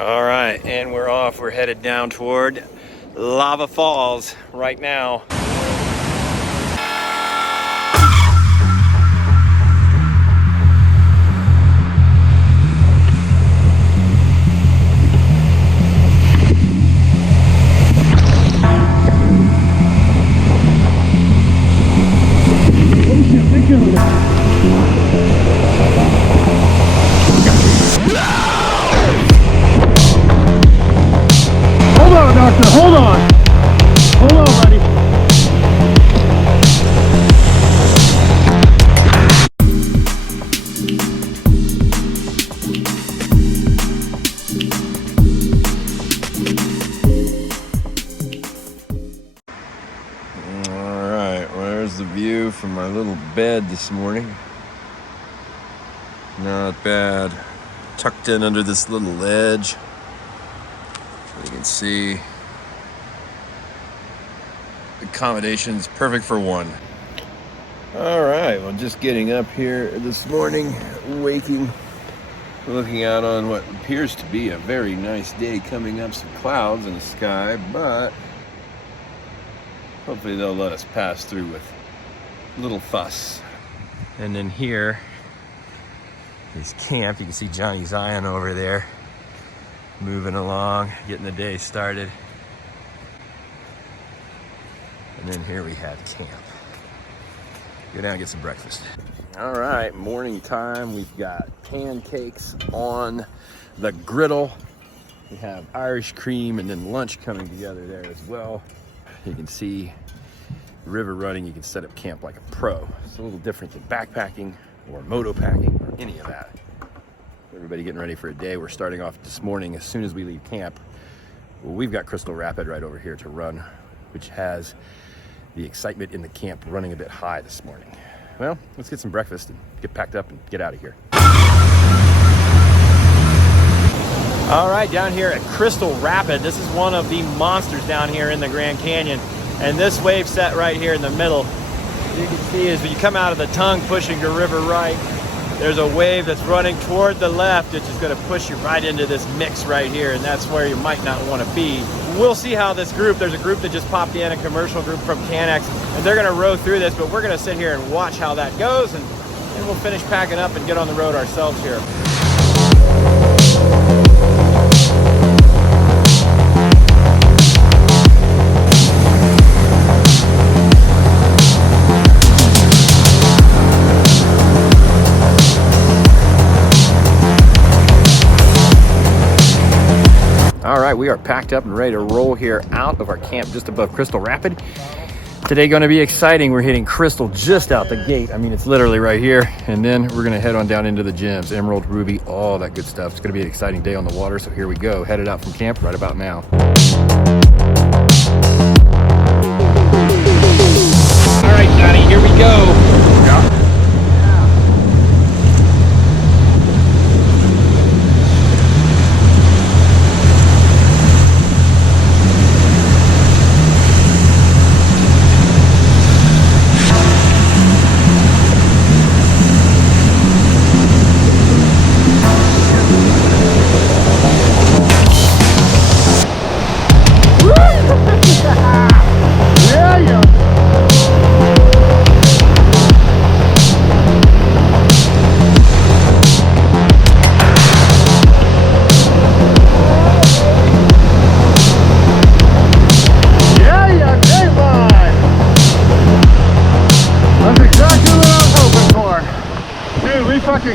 All right, and we're off. We're headed down toward Lava Falls right now. Hold on, Doctor, hold on. Hold on, buddy. All right, where's the view from my little bed this morning? Not bad. Tucked in under this little ledge. You can see accommodations perfect for one. All right, well, just getting up here this morning, waking, looking out on what appears to be a very nice day, coming up, some clouds in the sky, but hopefully they'll let us pass through with little fuss. And then here is camp. You can see Jonny Zion over there, moving along, getting the day started. And then here we have camp. Go down and get some breakfast. All right, morning time. We've got pancakes on the griddle. We have Irish cream and then lunch coming together there as well. You can see river running. You can set up camp like a pro. It's a little different than backpacking or moto packing or any of that. Everybody getting ready for a day. We're starting off this morning as soon as we leave camp. Well, we've got Crystal Rapid right over here to run, which has the excitement in the camp running a bit high this morning. Well, let's get some breakfast and get packed up and get out of here. All right, down here at Crystal Rapid, this is one of the monsters down here in the Grand Canyon. And this wave set right here in the middle, you can see as you come out of the tongue pushing your river right, there's a wave that's running toward the left, which is going to push you right into this mix right here, and that's where you might not want to be. We'll see how this group, there's a group that just popped in, a commercial group from Canex, and they're going to row through this, but we're going to sit here and watch how that goes, and we'll finish packing up and get on the road ourselves here. All right, we are packed up and ready to roll here out of our camp just above Crystal Rapid. Today going to be exciting. We're hitting Crystal just out the gate. I mean, it's literally right here. And then we're going to head on down into the gems, Emerald, Ruby, all that good stuff. It's going to be an exciting day on the water. So here we go, headed out from camp right about now. All right, Johnny, here we go. Yeah.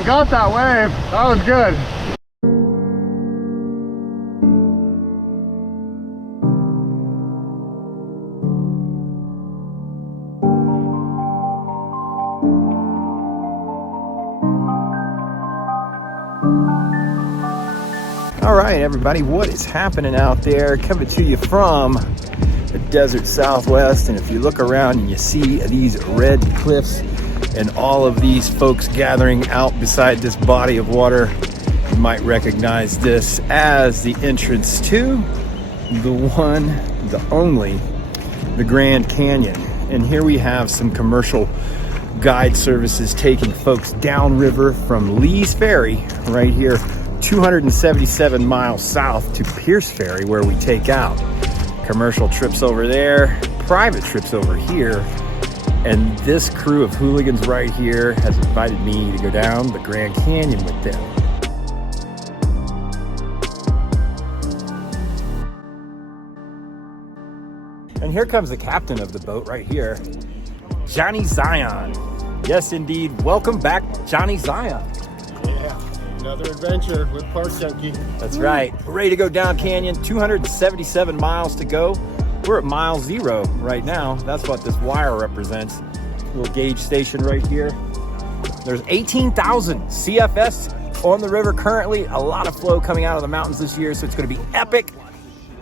Got that wave. That was good. All right, everybody, what is happening out there? Coming to you from the desert Southwest, and if you look around and you see these red cliffs and all of these folks gathering out beside this body of water, you might recognize this as the entrance to the one, the only, the Grand Canyon. And here we have some commercial guide services taking folks downriver from Lee's Ferry right here 277 miles south to Pierce Ferry, where we take out. Commercial trips over there, private trips over here, and this crew of hooligans right here has invited me to go down the Grand Canyon with them. And here comes the captain of the boat right here, Jonny Zion. Yes, indeed. Welcome back, Jonny Zion. Yeah, another adventure with Park Junkie. That's right. We're ready to go down canyon. 277 miles to go. We're at mile 0 right now. That's what this wire represents. Little gauge station right here. There's 18,000 CFS on the river currently. A lot of flow coming out of the mountains this year, so it's going to be epic.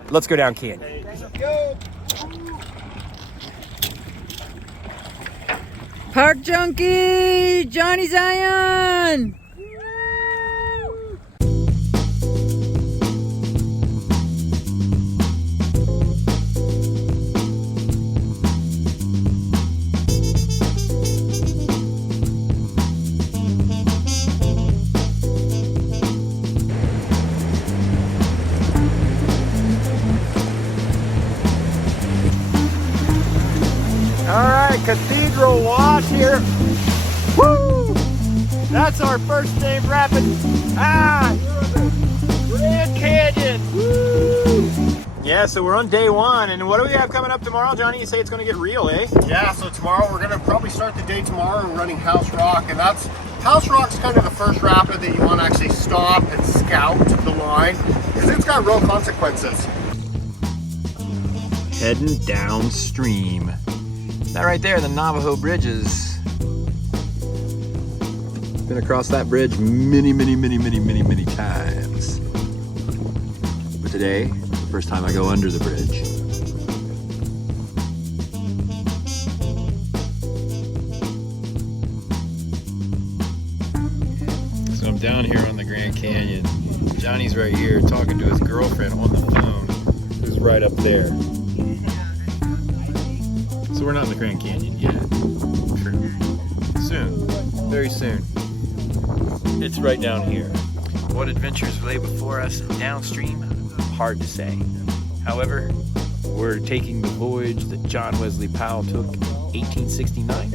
Let's go down canyon. Let's go. Park Junkie, Jonny Zion. All right, Cathedral Wash here. Woo! That's our first name rapid. Grand Canyon. Woo! Yeah, so we're on day 1, and what do we have coming up tomorrow, Johnny? You say it's going to get real, eh? Yeah, so tomorrow we're gonna probably start the day tomorrow running House Rock, and that's House Rock's kind of the first rapid that you want to actually stop and scout the line because it's got real consequences. Heading downstream. That right there, the Navajo bridges. Been across that bridge many times. But today, the first time I go under the bridge. So I'm down here on the Grand Canyon. Johnny's right here talking to his girlfriend on the phone, who's right up there. So we're not in the Grand Canyon yet. True. Soon. Very soon. It's right down here. What adventures lay before us downstream? Hard to say. However, we're taking the voyage that John Wesley Powell took in 1869,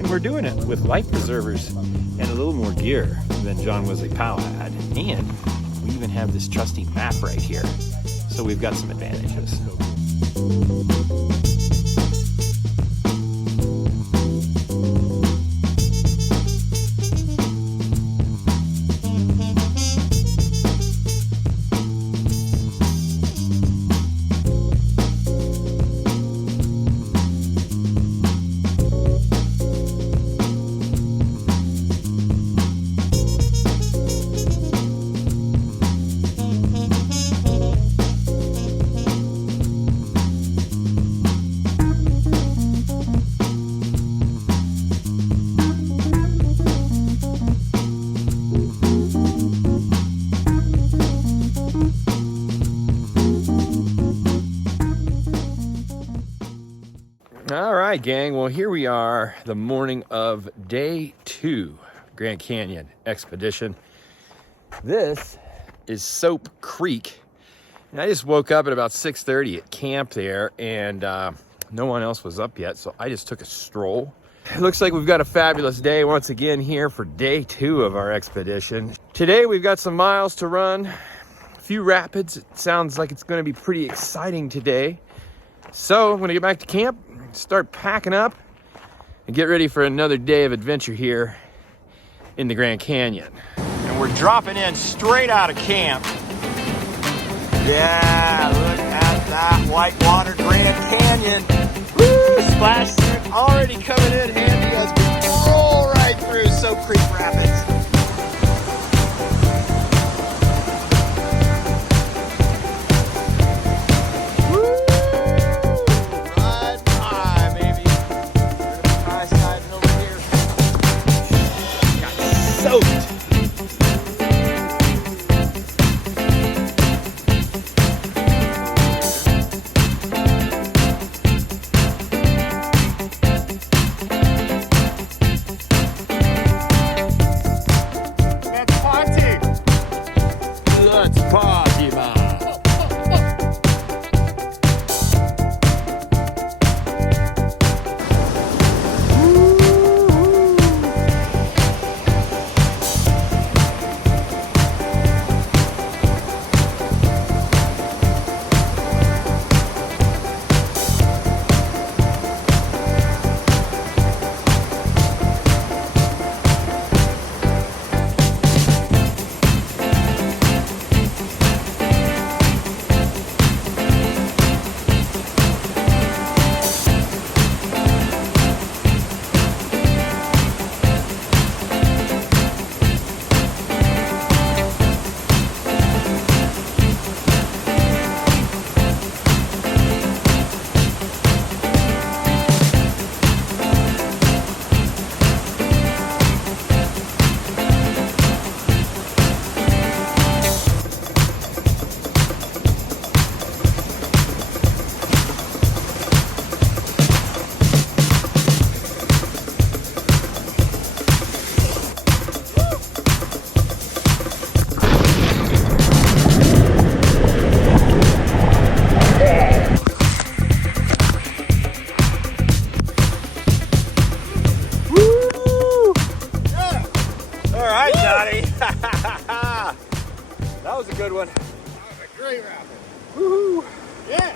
and we're doing it with life preservers and a little more gear than John Wesley Powell had. And we even have this trusty map right here. So we've got some advantages. All right, gang. Well, here we are, the morning of day 2 Grand Canyon expedition. This is Soap Creek. And I just woke up at about 6:30 at camp there, and no one else was up yet, so I just took a stroll. It looks like we've got a fabulous day once again here for day 2 of our expedition. Today we've got some miles to run, a few rapids. It sounds like it's going to be pretty exciting today. So I'm going to get back to camp, start packing up, and get ready for another day of adventure here in the Grand Canyon. And we're dropping in straight out of camp. Yeah, look at that whitewater Grand Canyon. Woo, splash zone already coming in handy as we roll right through Soap Creek Rapids. Great rapid. Woohoo! Yeah.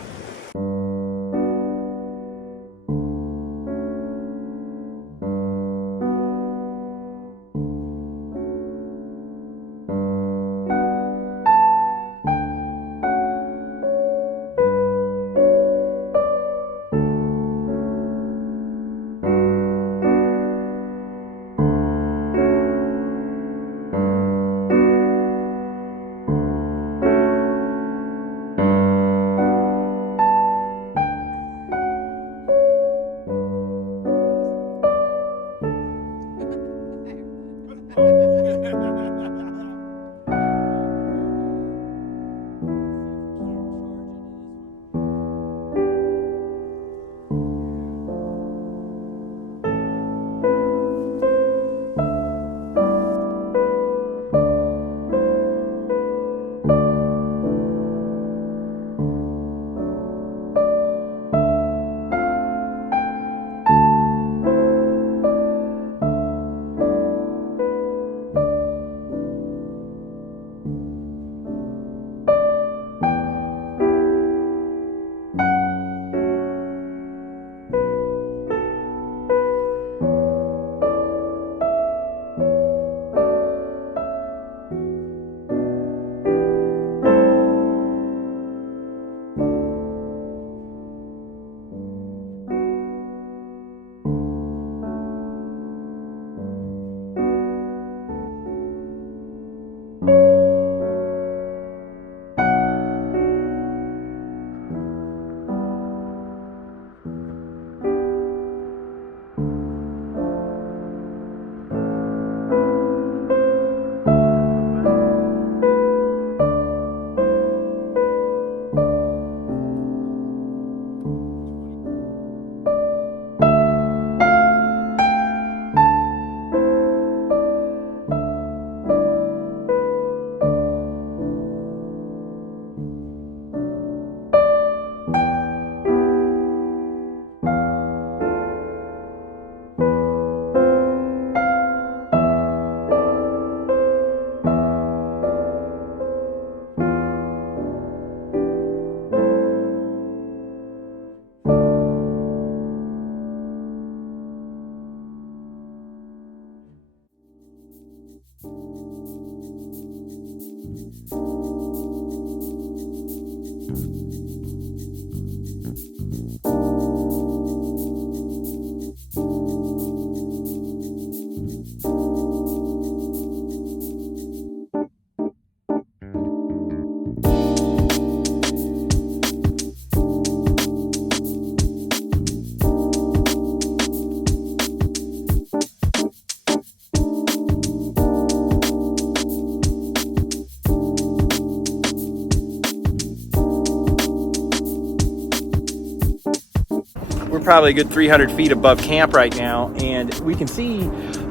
Probably a good 300 feet above camp right now, and we can see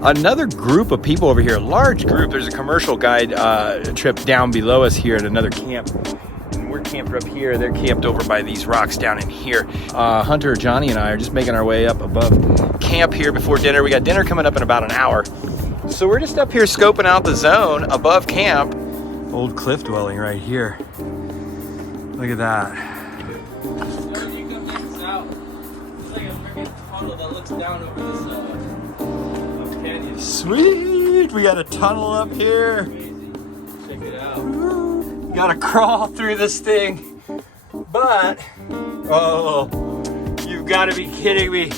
another group of people over here, a large group. There's a commercial guide trip down below us here at another camp, and we're camped up here. They're camped over by these rocks down in here. Hunter, Johnny, and I are just making our way up above camp here before dinner. We got dinner coming up in about an hour, so we're just up here scoping out the zone above camp. Old cliff dwelling right here. Look at that. That looks down over this canyon. Sweet! We got a tunnel up here. Check it out. Ooh, gotta crawl through this thing. But, oh, you've got to be kidding me.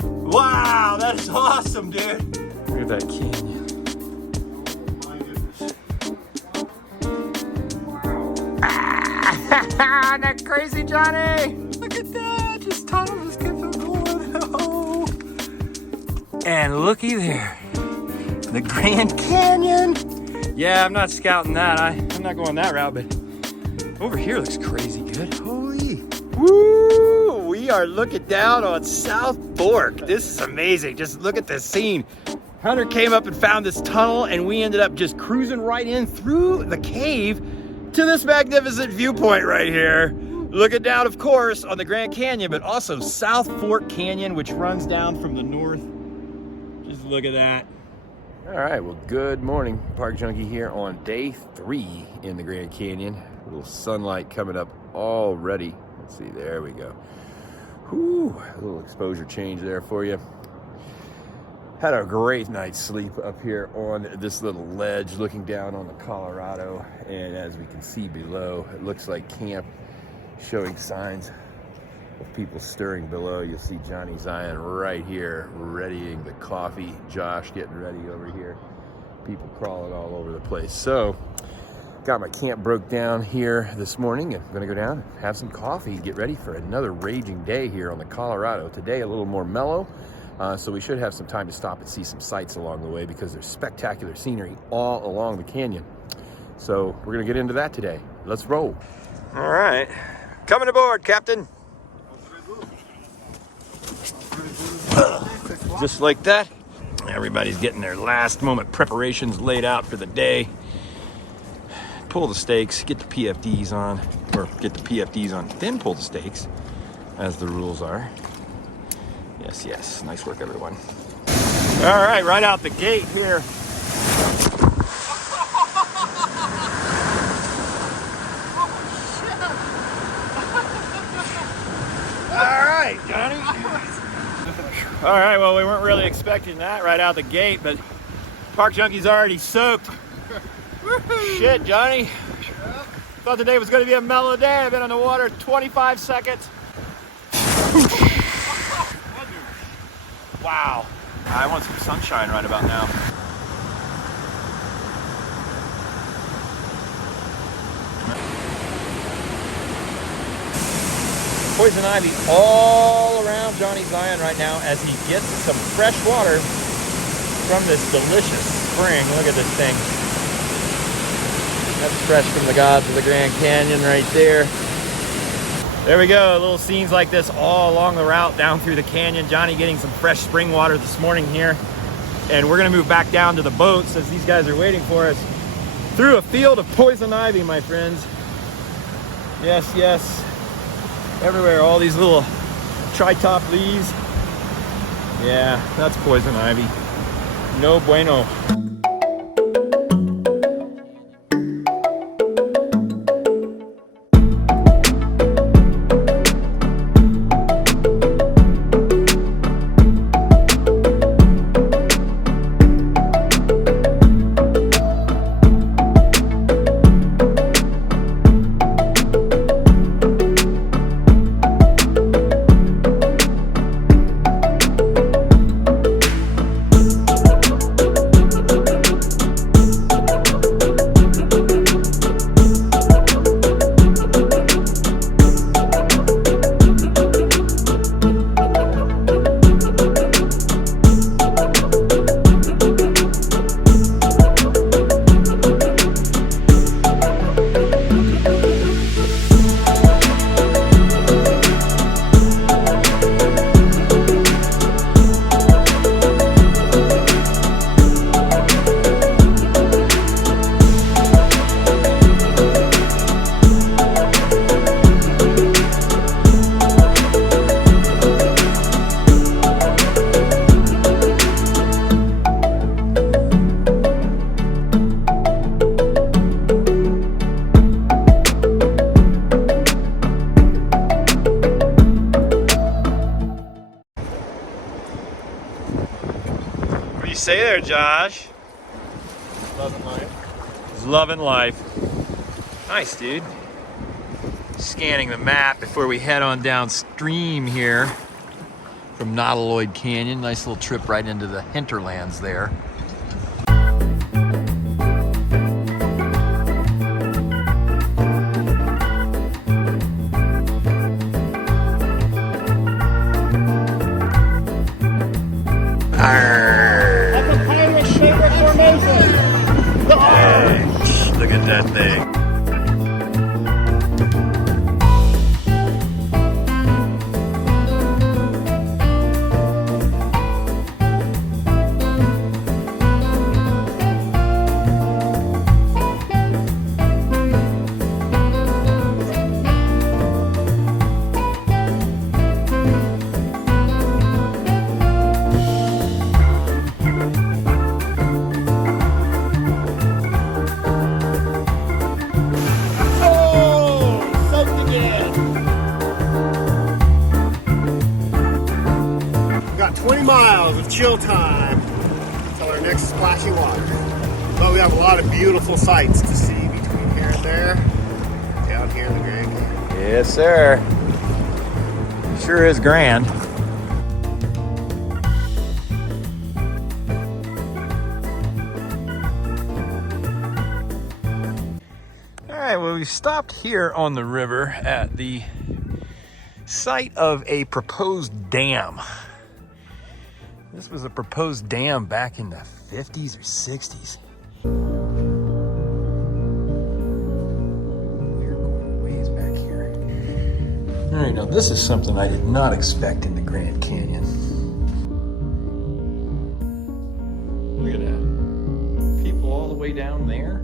Wow, that's awesome, dude. Look at that canyon. Wow. Isn't that crazy, Johnny? Look at that. Just tunnel just keeps on going. Oh. And looky there. The Grand Canyon. Yeah, I'm not scouting that. I'm not going that route, but over here looks crazy good. Holy. Woo! We are looking down on South Fork. This is amazing. Just look at this scene. Hunter came up and found this tunnel, and we ended up just cruising right in through the cave to this magnificent viewpoint right here. Looking down, of course, on the Grand Canyon, but also South Fork Canyon, which runs down from the north. Just look at that. All right, well, good morning. Park Junkie here on day 3 in the Grand Canyon. little sunlight coming up already. Let's see, there we go. Whew, a little exposure change there for you. Had a great night's sleep up here on this little ledge looking down on the Colorado. And as we can see below, it looks like camp showing signs of people stirring below. You'll see Jonny Zion right here readying the coffee. Josh getting ready over here. People crawling all over the place. So got my camp broke down here this morning. I'm gonna go down, have some coffee, get ready for another raging day here on the Colorado. Today a little more mellow, so we should have some time to stop and see some sights along the way because there's spectacular scenery all along the canyon. So we're gonna get into that today. Let's roll. All right, coming aboard, Captain. Just like that, everybody's getting their last moment preparations laid out for the day. Pull the stakes, get the PFDs on, or get the PFDs on, then pull the stakes, as the rules are. Yes, yes, nice work, everyone. All right, right out the gate here. All right, Johnny. All right, well, we weren't really expecting that right out the gate, but Park Junkie's already soaked. Shit, Johnny. Thought today was going to be a mellow day. I've been on the water 25 seconds. Wow. I want some sunshine right about now. Poison ivy all around Jonny Zion right now as he gets some fresh water from this delicious spring. Look at this thing. That's fresh from the gods of the Grand Canyon right there. There we go, little scenes like this all along the route down through the canyon. Johnny getting some fresh spring water this morning here. And we're gonna move back down to the boats as these guys are waiting for us through a field of poison ivy, my friends. Yes, yes. Everywhere, all these little tri-top leaves. Yeah, that's poison ivy. No bueno. Say there, Josh. Loving life. He's loving life. Nice, dude. Scanning the map before we head on downstream here from Nautiloid Canyon. Nice little trip right into the hinterlands there. Look at that thing. 3 miles of chill time until our next splashing water. But we have a lot of beautiful sights to see between here and there, down here in the Grand Canyon. Yes, sir. Sure is grand. All right, well, we stopped here on the river at the site of a proposed dam. This was a proposed dam back in the 50s or 60s. We're going ways back here. All right, now this is something I did not expect in the Grand Canyon. Look at that. People all the way down there.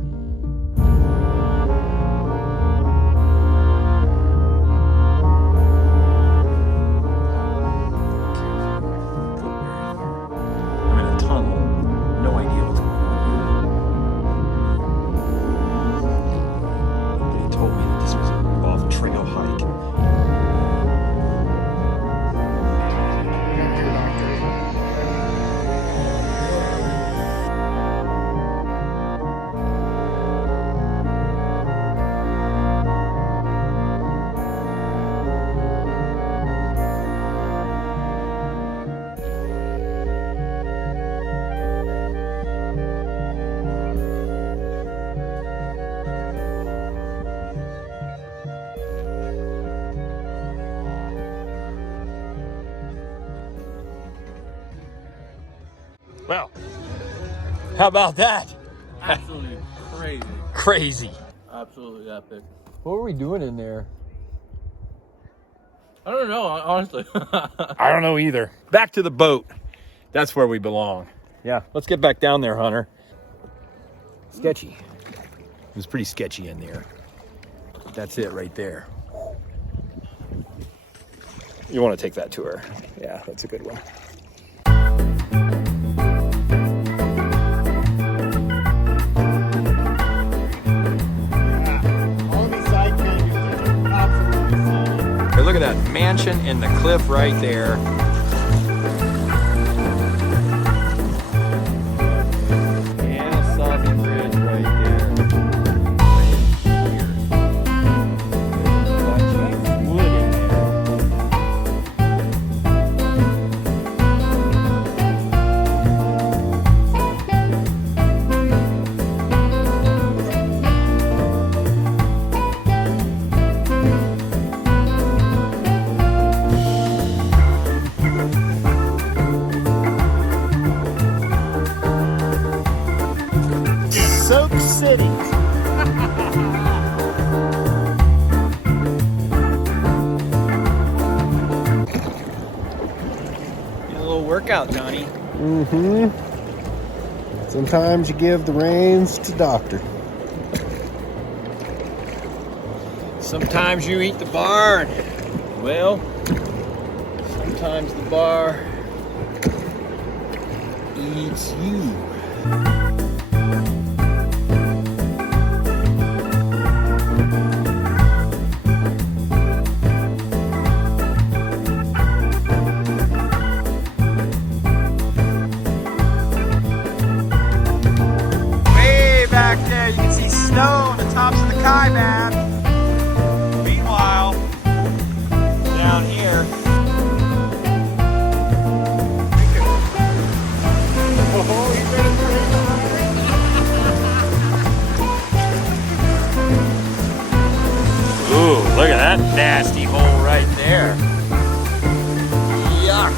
Well, how about that? Absolutely crazy. Crazy. Absolutely epic. What were we doing in there? I don't know, honestly. I don't know either. Back to the boat. That's where we belong. Yeah, let's get back down there, Hunter. Sketchy. It was pretty sketchy in there. That's it right there. You want to take that tour? Yeah, that's a good one. Hey, look at that mansion in the cliff right there. And a salty bridge right there. Bunch of wood in Soap City. Get a little workout, Johnny. Mm-hmm. Sometimes you give the reins to Doctor. Sometimes you eat the barn. Well, sometimes the bar eats you. Way back there, you can see snow on the tops of the kayak. Meanwhile, down here, ooh, look at that nasty hole right there. Yuck.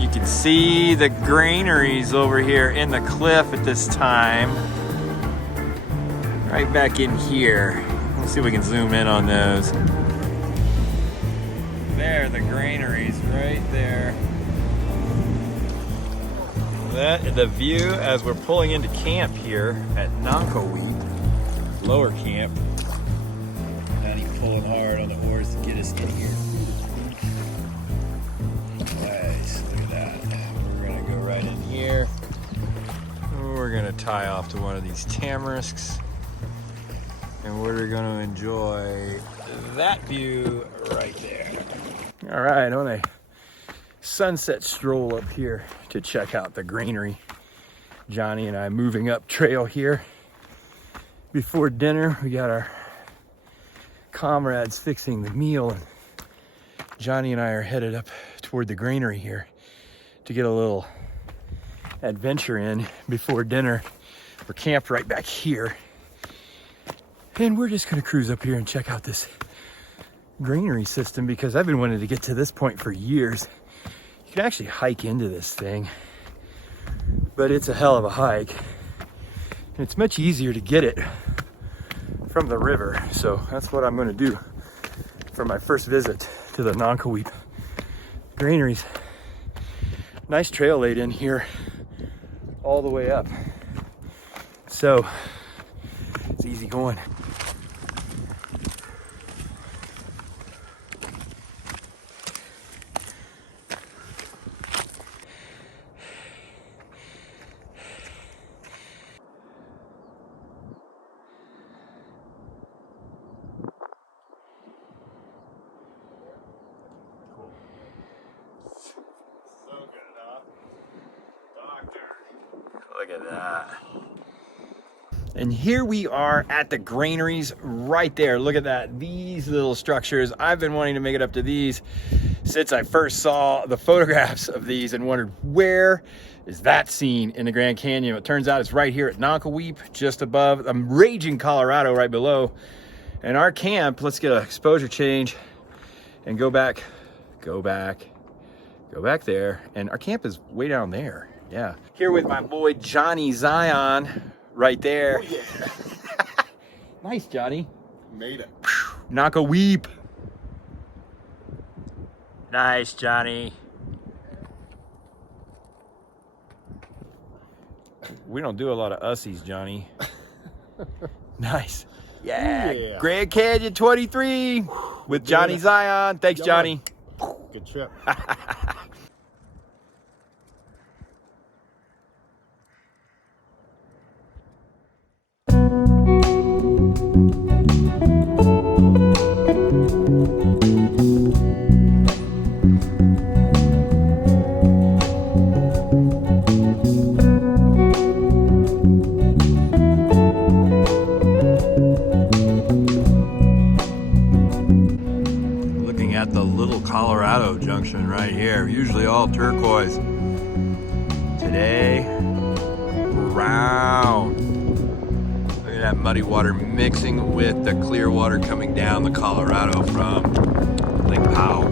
You can see the granaries over here in the cliff at this time. Right back in here. Let's see if we can zoom in on those. There, the granaries right there. That the view as we're pulling into camp here at Toroweap, lower camp. Johnny pulling hard on the oars to get us in here. Nice, look at that. We're gonna go right in here. We're gonna tie off to one of these tamarisks. And we're gonna enjoy that view right there. All right, on a sunset stroll up here to check out the granary. Johnny and I moving up trail here. Before dinner, we got our comrades fixing the meal, and Johnny and I are headed up toward the granary here to get a little adventure in before dinner. We're camped right back here, and we're just gonna cruise up here and check out this granary system because I've been wanting to get to this point for years. You can actually hike into this thing, but it's a hell of a hike, and it's much easier to get it from the river. So that's what I'm going to do for my first visit to the Toroweap granaries. Nice trail laid in here all the way up, so it's easy going. Look at that. And here we are at the granaries right there. Look at that. These little structures. I've been wanting to make it up to these since I first saw the photographs of these and wondered, where is that scene in the Grand Canyon? It turns out it's right here at Toroweap, just above the raging Colorado right below. And our camp, let's get an exposure change and go back there. And our camp is way down there. Yeah. Here with my boy Jonny Zion right there. Oh, yeah. Nice, Johnny. Made it. Toroweap. Nice, Johnny. We don't do a lot of ussies, Johnny. Nice. Yeah. Grand Canyon 23 with Jonny Zion. Thanks, Johnny. Good trip. Looking at the little Colorado junction right here. Usually all turquoise. Today, brown. Look at that muddy water mixing with the clear water coming down the Colorado from Lake Powell.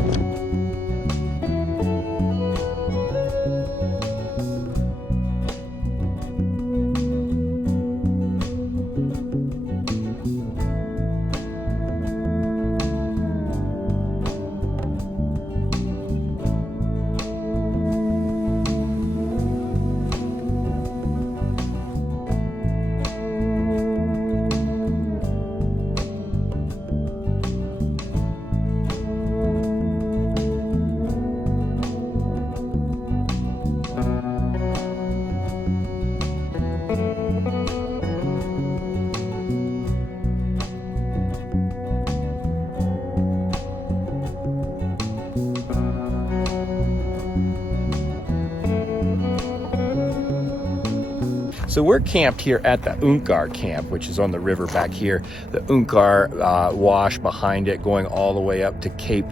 So we're camped here at the Junkie camp, which is on the river back here. The Junkie wash behind it, going all the way up to Cape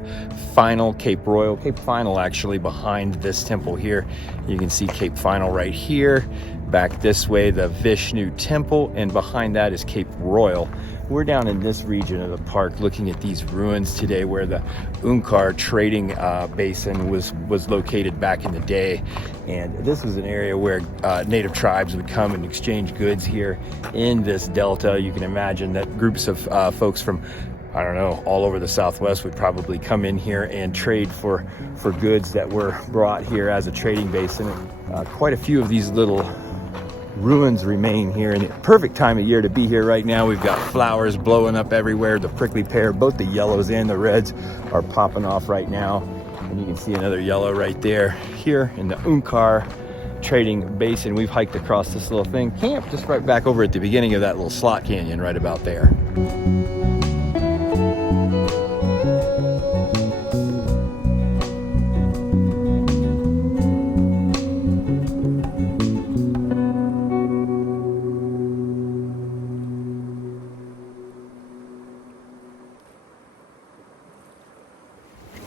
Final, Cape Royal. Cape Final actually behind this temple here. You can see Cape Final right here. Back this way, the Vishnu temple, and behind that is Cape Royal. We're down in this region of the park looking at these ruins today where the Junkie trading basin was located back in the day. And this was an area where native tribes would come and exchange goods here in this delta. You can imagine that groups of folks from, I don't know, all over the Southwest would probably come in here and trade for goods that were brought here as a trading basin. Quite a few of these little ruins remain here, and the perfect time of year to be here right now. We've got flowers blowing up everywhere. The prickly pear, both the yellows and the reds, are popping off right now. And you can see another yellow right there here in the Junkie trading basin. We've hiked across this little thing. Camp just right back over at the beginning of that little slot canyon right about there.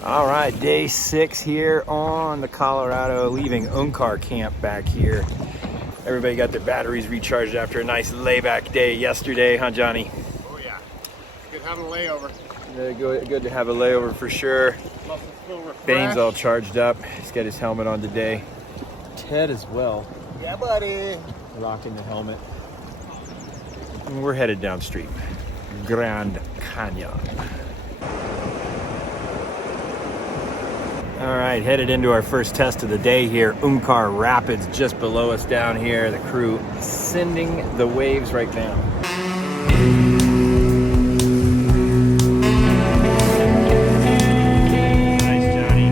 All right, day 6 here on the Colorado, leaving Onkar camp back here. Everybody got their batteries recharged after a nice layback day yesterday, huh, Johnny? Oh yeah, good having a layover. Yeah, good to have a layover for sure. Bane's all charged up. He's got his helmet on today. Ted as well. Yeah, buddy. Rocking the helmet. And we're headed downstream. Grand Canyon. All right, headed into our first test of the day here. Onkar Rapids just below us down here. The crew sending the waves right now. Nice, Johnny.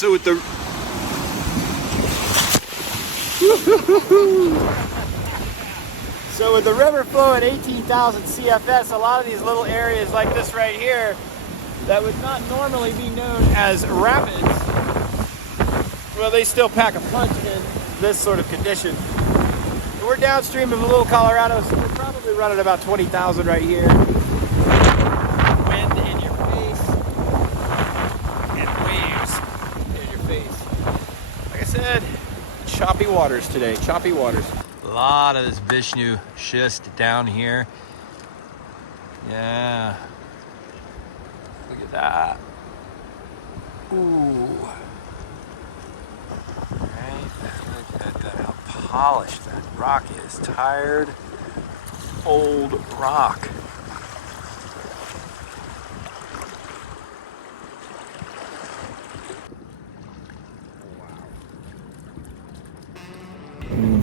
So with the river flow at 18,000 CFS, a lot of these little areas like this right here that would not normally be known as rapids, well, they still pack a punch in this sort of condition. We're downstream of a little Colorado, so we're probably running about 20,000 right here. Wind in your face and waves in your face. Like I said, choppy waters today, choppy waters. A lot of this Vishnu schist down here. Yeah. Look at that. Ooh. Right. Look at that, how polished that rock is. Tired, old rock.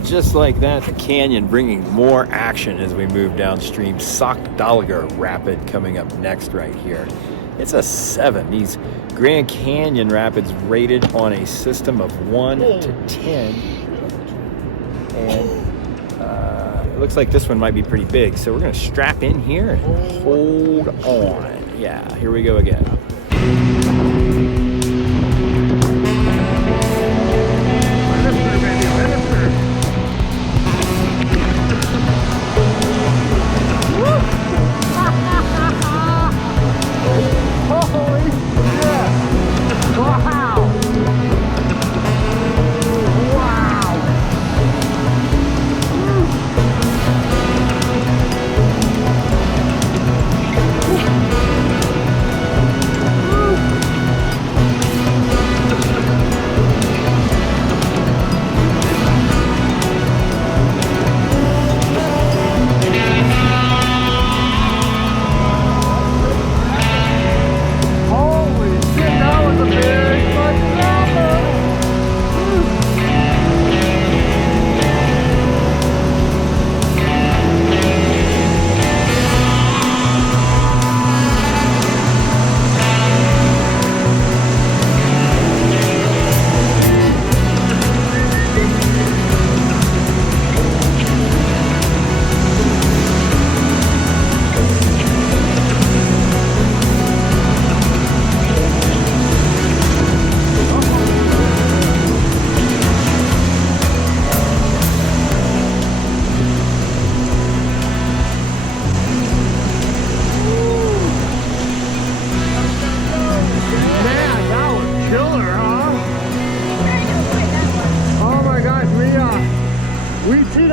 Just like that, the canyon bringing more action as we move downstream. Sockdolliger Rapid coming up next right here. It's a 7. These Grand Canyon Rapids rated on a system of 1 to 10. And it looks like this one might be pretty big. So we're going to strap in here and hold on. Yeah, here we go again.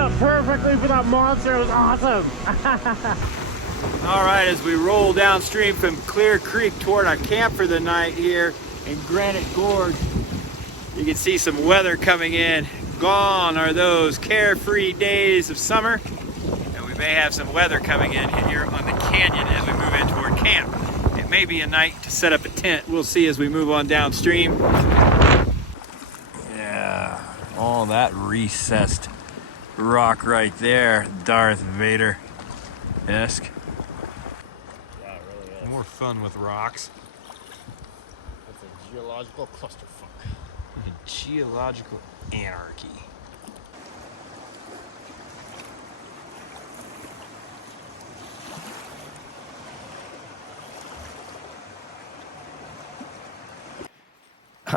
up perfectly for that monster. It was awesome. All right, as we roll downstream from Clear Creek toward our camp for the night here in Granite Gorge, you can see some weather coming in. Gone are those carefree days of summer, and we may have some weather coming in here on the canyon as we move in toward camp. It may be a night to set up a tent. We'll see as we move on downstream. Yeah, all that recessed rock right there, Darth Vader-esque. Yeah, it really is. More fun with rocks. It's a geological clusterfuck. Geological anarchy.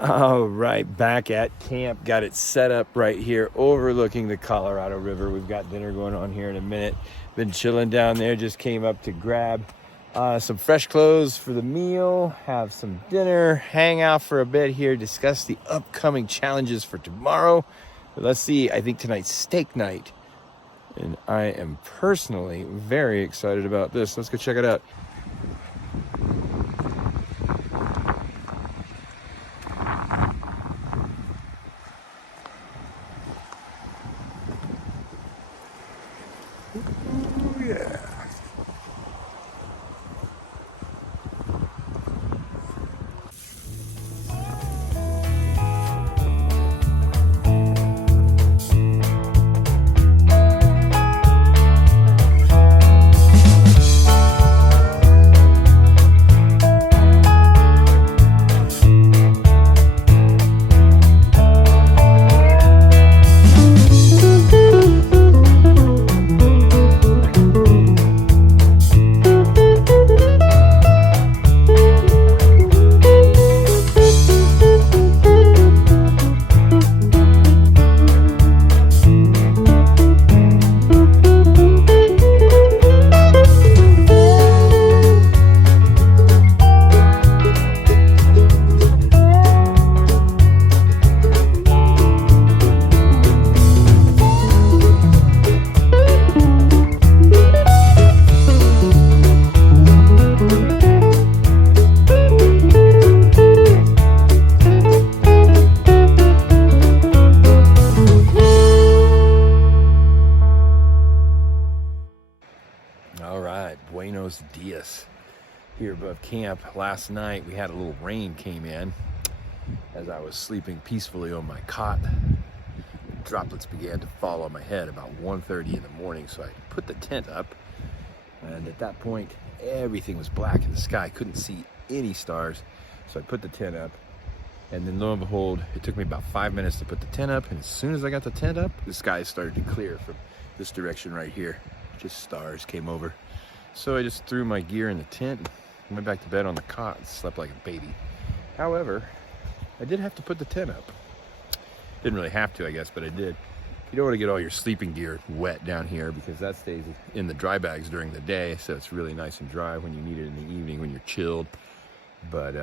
All right, back at camp. Got it set up right here overlooking the Colorado River. We've got dinner going on here in a minute. Been chilling down there, just came up to grab some fresh clothes for the meal, have some dinner, hang out for a bit here, discuss the upcoming challenges for tomorrow. But let's see, I think tonight's steak night, and I am personally very excited about this. Let's go check it out. Ooh, yeah. Buenos dias here above camp. Last night we had a little rain came in as I was sleeping peacefully on my cot. Droplets began to fall on my head about 1:30 in the morning, so I put the tent up, and at that point everything was black in the sky. Couldn't see any stars, so I put the tent up, and then lo and behold, it took me about 5 minutes to put the tent up, and as soon as I got the tent up, the sky started to clear from this direction right here. Just stars came over. So I just threw my gear in the tent and went back to bed on the cot and slept like a baby. However, I did have to put the tent up. Didn't really have to, I guess, but I did. You don't want to get all your sleeping gear wet down here because that stays in the dry bags during the day, so it's really nice and dry when you need it in the evening when you're chilled. But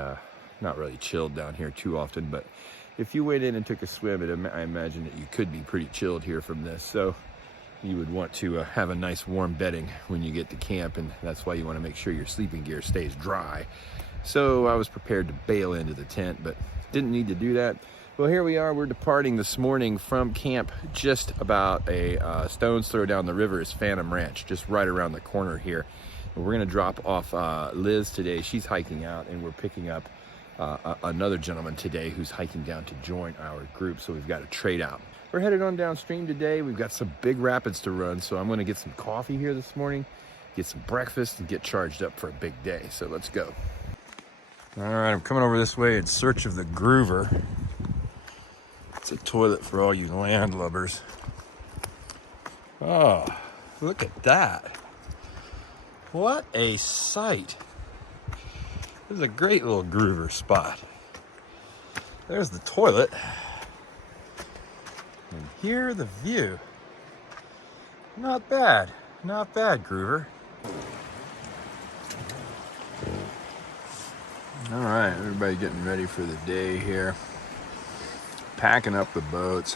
not really chilled down here too often, but if you went in and took a swim, I imagine that you could be pretty chilled here from this. So you would want to have a nice warm bedding when you get to camp, and that's why you want to make sure your sleeping gear stays dry. So I was prepared to bail into the tent, but didn't need to do that. Well, here we are. We're departing this morning from camp. Just about a stone's throw down the river is Phantom Ranch, just right around the corner here. And we're going to drop off Liz today. She's hiking out, and we're picking up another gentleman today who's hiking down to join our group, so we've got to trade out. We're headed on downstream today. We've got some big rapids to run, so I'm going to get some coffee here this morning, get some breakfast, and get charged up for a big day. So let's go. All right, I'm coming over this way in search of the groover. It's a toilet for all you landlubbers. Oh, look at that. What a sight. This is a great little groover spot. There's the toilet. And here the view. Not bad. Not bad, groover. All right, everybody getting ready for the day here. Packing up the boats.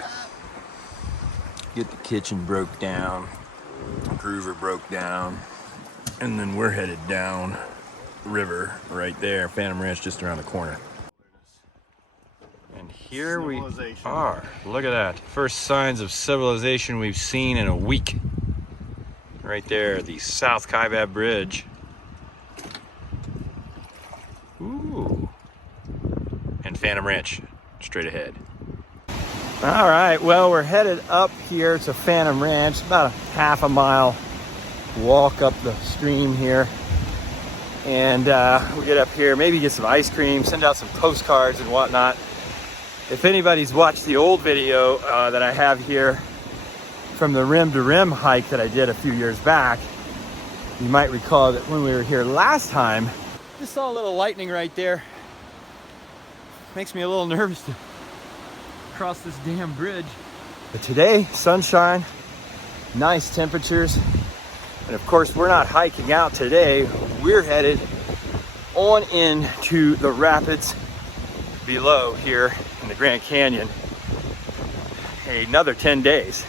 Get the kitchen broke down, groover broke down, and then we're headed down river right there. Phantom Ranch just around the corner. And here we are. Look at that. First signs of civilization we've seen in a week. Right there, the South Kaibab Bridge. Ooh. And Phantom Ranch straight ahead. All right, well, we're headed up here to Phantom Ranch, about a half a mile walk up the stream here. And we'll get up here, maybe get some ice cream, send out some postcards and whatnot. If anybody's watched the old video that I have here from the rim to rim hike that I did a few years back, you might recall that when we were here last time, just saw a little lightning right there. Makes me a little nervous to cross this damn bridge. But today, sunshine, nice temperatures, and of course we're not hiking out today. We're headed on into the rapids below here in the Grand Canyon. Another 10 days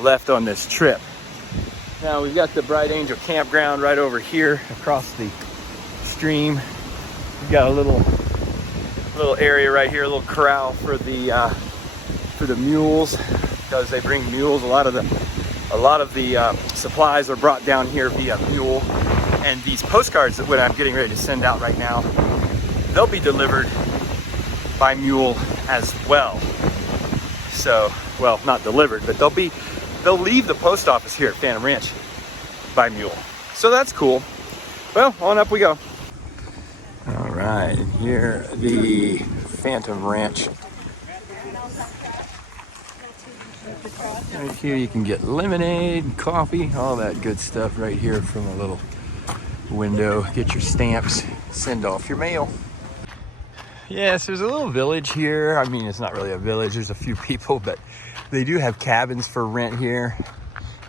left on this trip. Now we've got the Bright Angel campground right over here across the stream. We've got a little area right here, a little corral for the mules, because they bring mules. A lot of the supplies are brought down here via mule. And these postcards that I'm getting ready to send out right now, they'll be delivered by mule as well. So, well, not delivered, but they'll leave the post office here at Phantom Ranch by mule. So that's cool. Well, on up we go. All right, here the Phantom Ranch. Right here you can get lemonade, coffee, all that good stuff right here from a little window. Get your stamps, send off your mail. Yes, there's a little village here. I mean, it's not really a village, there's a few people, but they do have cabins for rent here.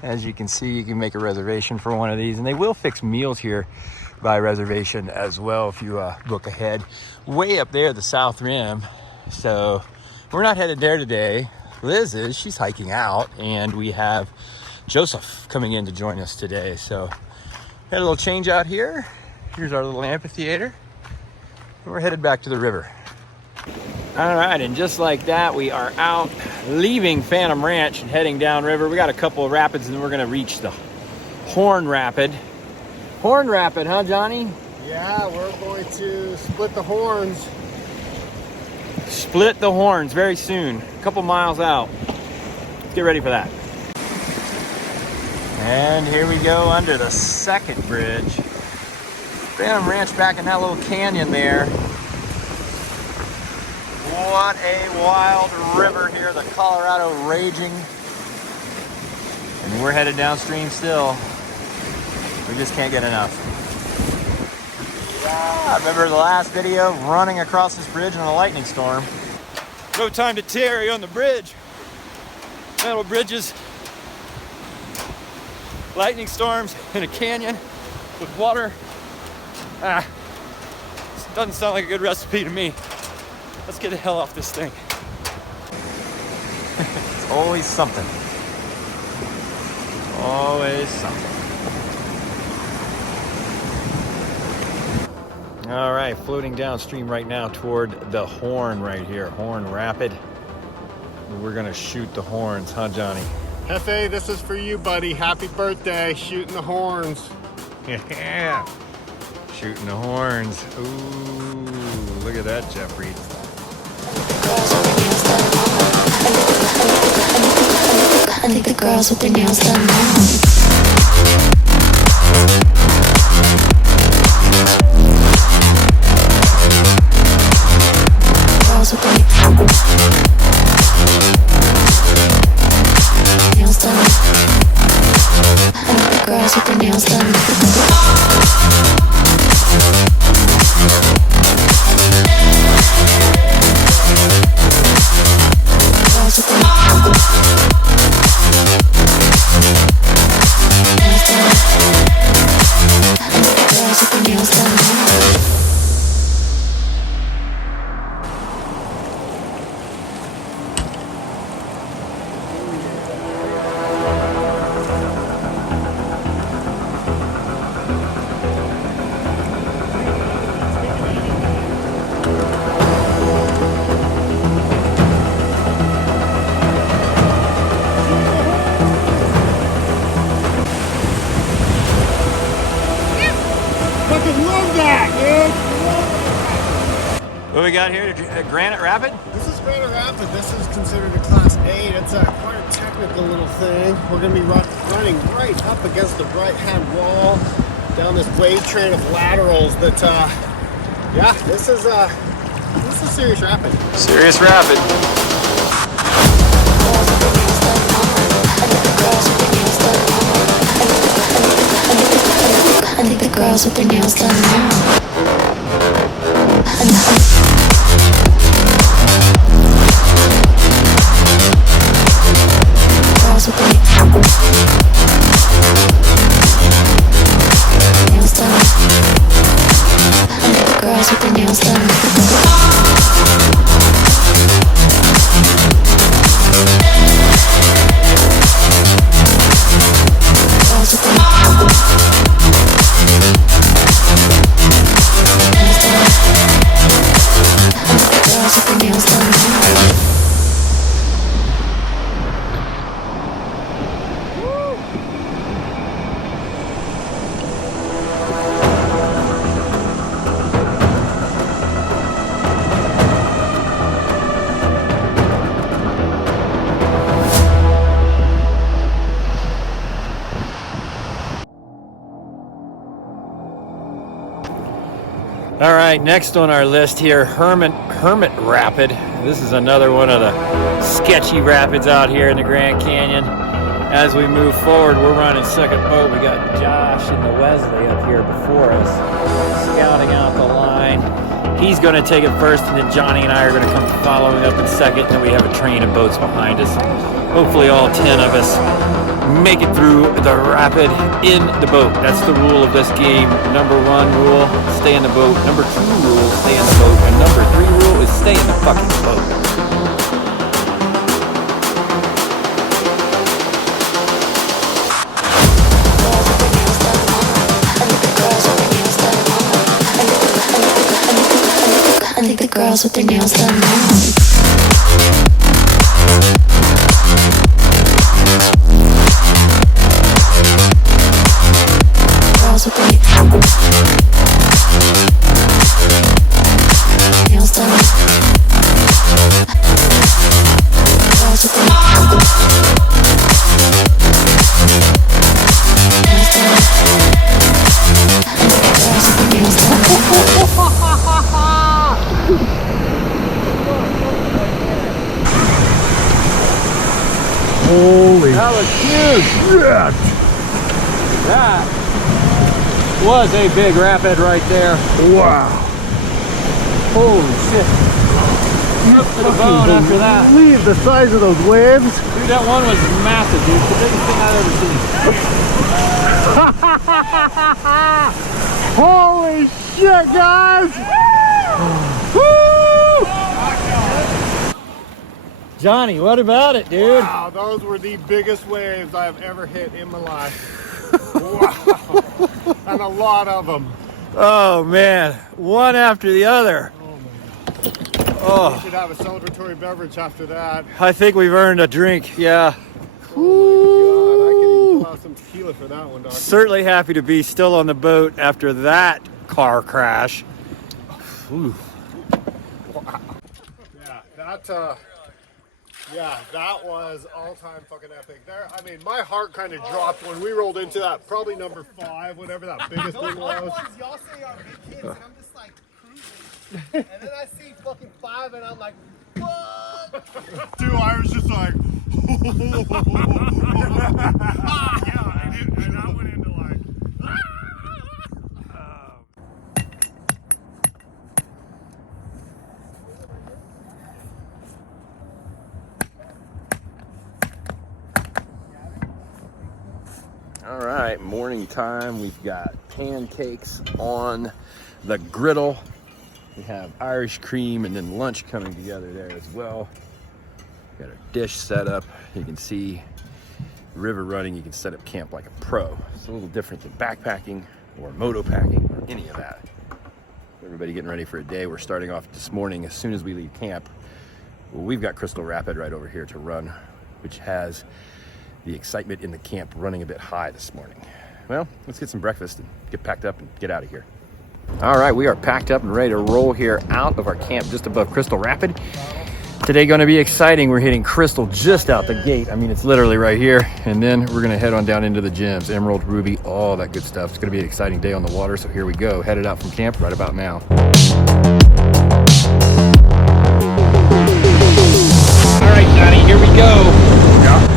As you can see, you can make a reservation for one of these, and they will fix meals here by reservation as well if you book ahead. Way up there, the South Rim. So we're not headed there today. Liz is, she's hiking out, and we have Joseph coming in to join us today. So had a little change out here. Here's our little amphitheater. We're headed back to the river. All right, and just like that, we are out, leaving Phantom Ranch and heading downriver. We got a couple of rapids, and then we're gonna reach the Horn Rapid. Horn Rapid, huh, Johnny? Yeah, we're going to split the horns. Split the horns very soon, a couple miles out. Let's get ready for that. And here we go under the second bridge. Phantom Ranch back in that little canyon there. What a wild river here, the Colorado raging. And we're headed downstream still. We just can't get enough. Yeah, I remember the last video running across this bridge in a lightning storm. No time to tarry on the bridge. Metal bridges, lightning storms in a canyon with water. This doesn't sound like a good recipe to me. Let's get the hell off this thing. It's always something. Always something. All right, floating downstream right now toward the Horn right here, Horn Rapid. We're gonna shoot the horns, huh, Johnny? Hefe, this is for you, buddy. Happy birthday, shooting the horns. Yeah, shooting the horns. Ooh, look at that, Jeffrey. I think the girls with their nails done now. Girls with their nails done. I think the girls with their nails done. Girls with their nails done. we got here? Granite Rapid? This is Granite Rapid. This is considered a Class 8. It's quite a technical little thing. We're going to be running right up against the right-hand wall down this wave train of laterals that, yeah, this is serious rapid. Serious Rapid. I think the girls with their nails done now. Girls with their nails done. I think the girls with their nails done. Girls with their nails done. All right, next on our list here, Hermit Rapid. This is another one of the sketchy rapids out here in the Grand Canyon. As we move forward, we're running second boat. We got Josh and the Wesley up here before us, scouting out the line. He's going to take it first, and then Johnny and I are going to come following up in second. And then we have a train of boats behind us. Hopefully all 10 of us make it through the rapid in the boat. That's the rule of this game. Number 1 rule, stay in the boat. Number 2 rule, stay in the boat. And number 3 rule is stay in the fucking boat. I think the girls with their nails done now. Girls with their nails done. Girls with their nails done. Girls with their nails done. Holy That was huge. shit! That was a big rapid right there. Wow. Holy shit. Up to the bone after that. Believe the size of those waves. Dude, that one was massive, dude. The biggest thing I've ever seen. Holy shit, guys! Woo! Johnny, what about it, dude? Wow, those were the biggest waves I've ever hit in my life. Wow. And a lot of them. Oh, man. One after the other. We should have a celebratory beverage after that. I think we've earned a drink, yeah. Oh my God, I could even pull out some tequila for that one, Doc. Certainly happy to be still on the boat after that car crash. Ooh. Yeah, that was all-time fucking epic. There, I mean, my heart kind of dropped when we rolled into that, probably number 5, whatever that biggest thing was. Y'all say are big kids, and I'm just like cruising, and then I see fucking 5, and I'm like, what? 2, I was just like, yeah, and I went into like, All right, morning time. We've got pancakes on the griddle. We have Irish cream and then lunch coming together there as well. Got our dish set up. You can see river running. You can set up camp like a pro. It's a little different than backpacking or moto packing or any of that. Everybody getting ready for a day. We're starting off this morning as soon as we leave camp. Well, we've got Crystal Rapid right over here to run, which has the excitement in the camp running a bit high this morning. Well, let's get some breakfast and get packed up and get out of here. All right, we are packed up and ready to roll here out of our camp just above Crystal Rapid. Today going to be exciting. We're hitting Crystal just out the gate. I mean, it's literally right here. And then we're going to head on down into the gems, Emerald, Ruby, all that good stuff. It's going to be an exciting day on the water. So here we go, headed out from camp right about now. All right, Johnny, here we go. Yeah.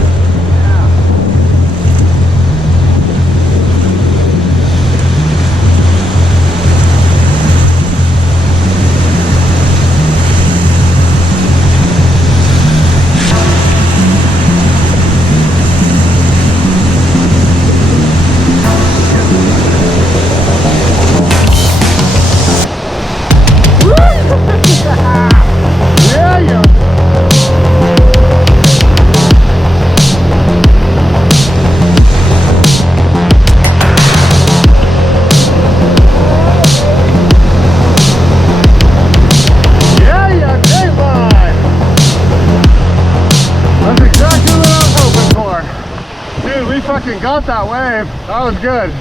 Got that wave. That was good.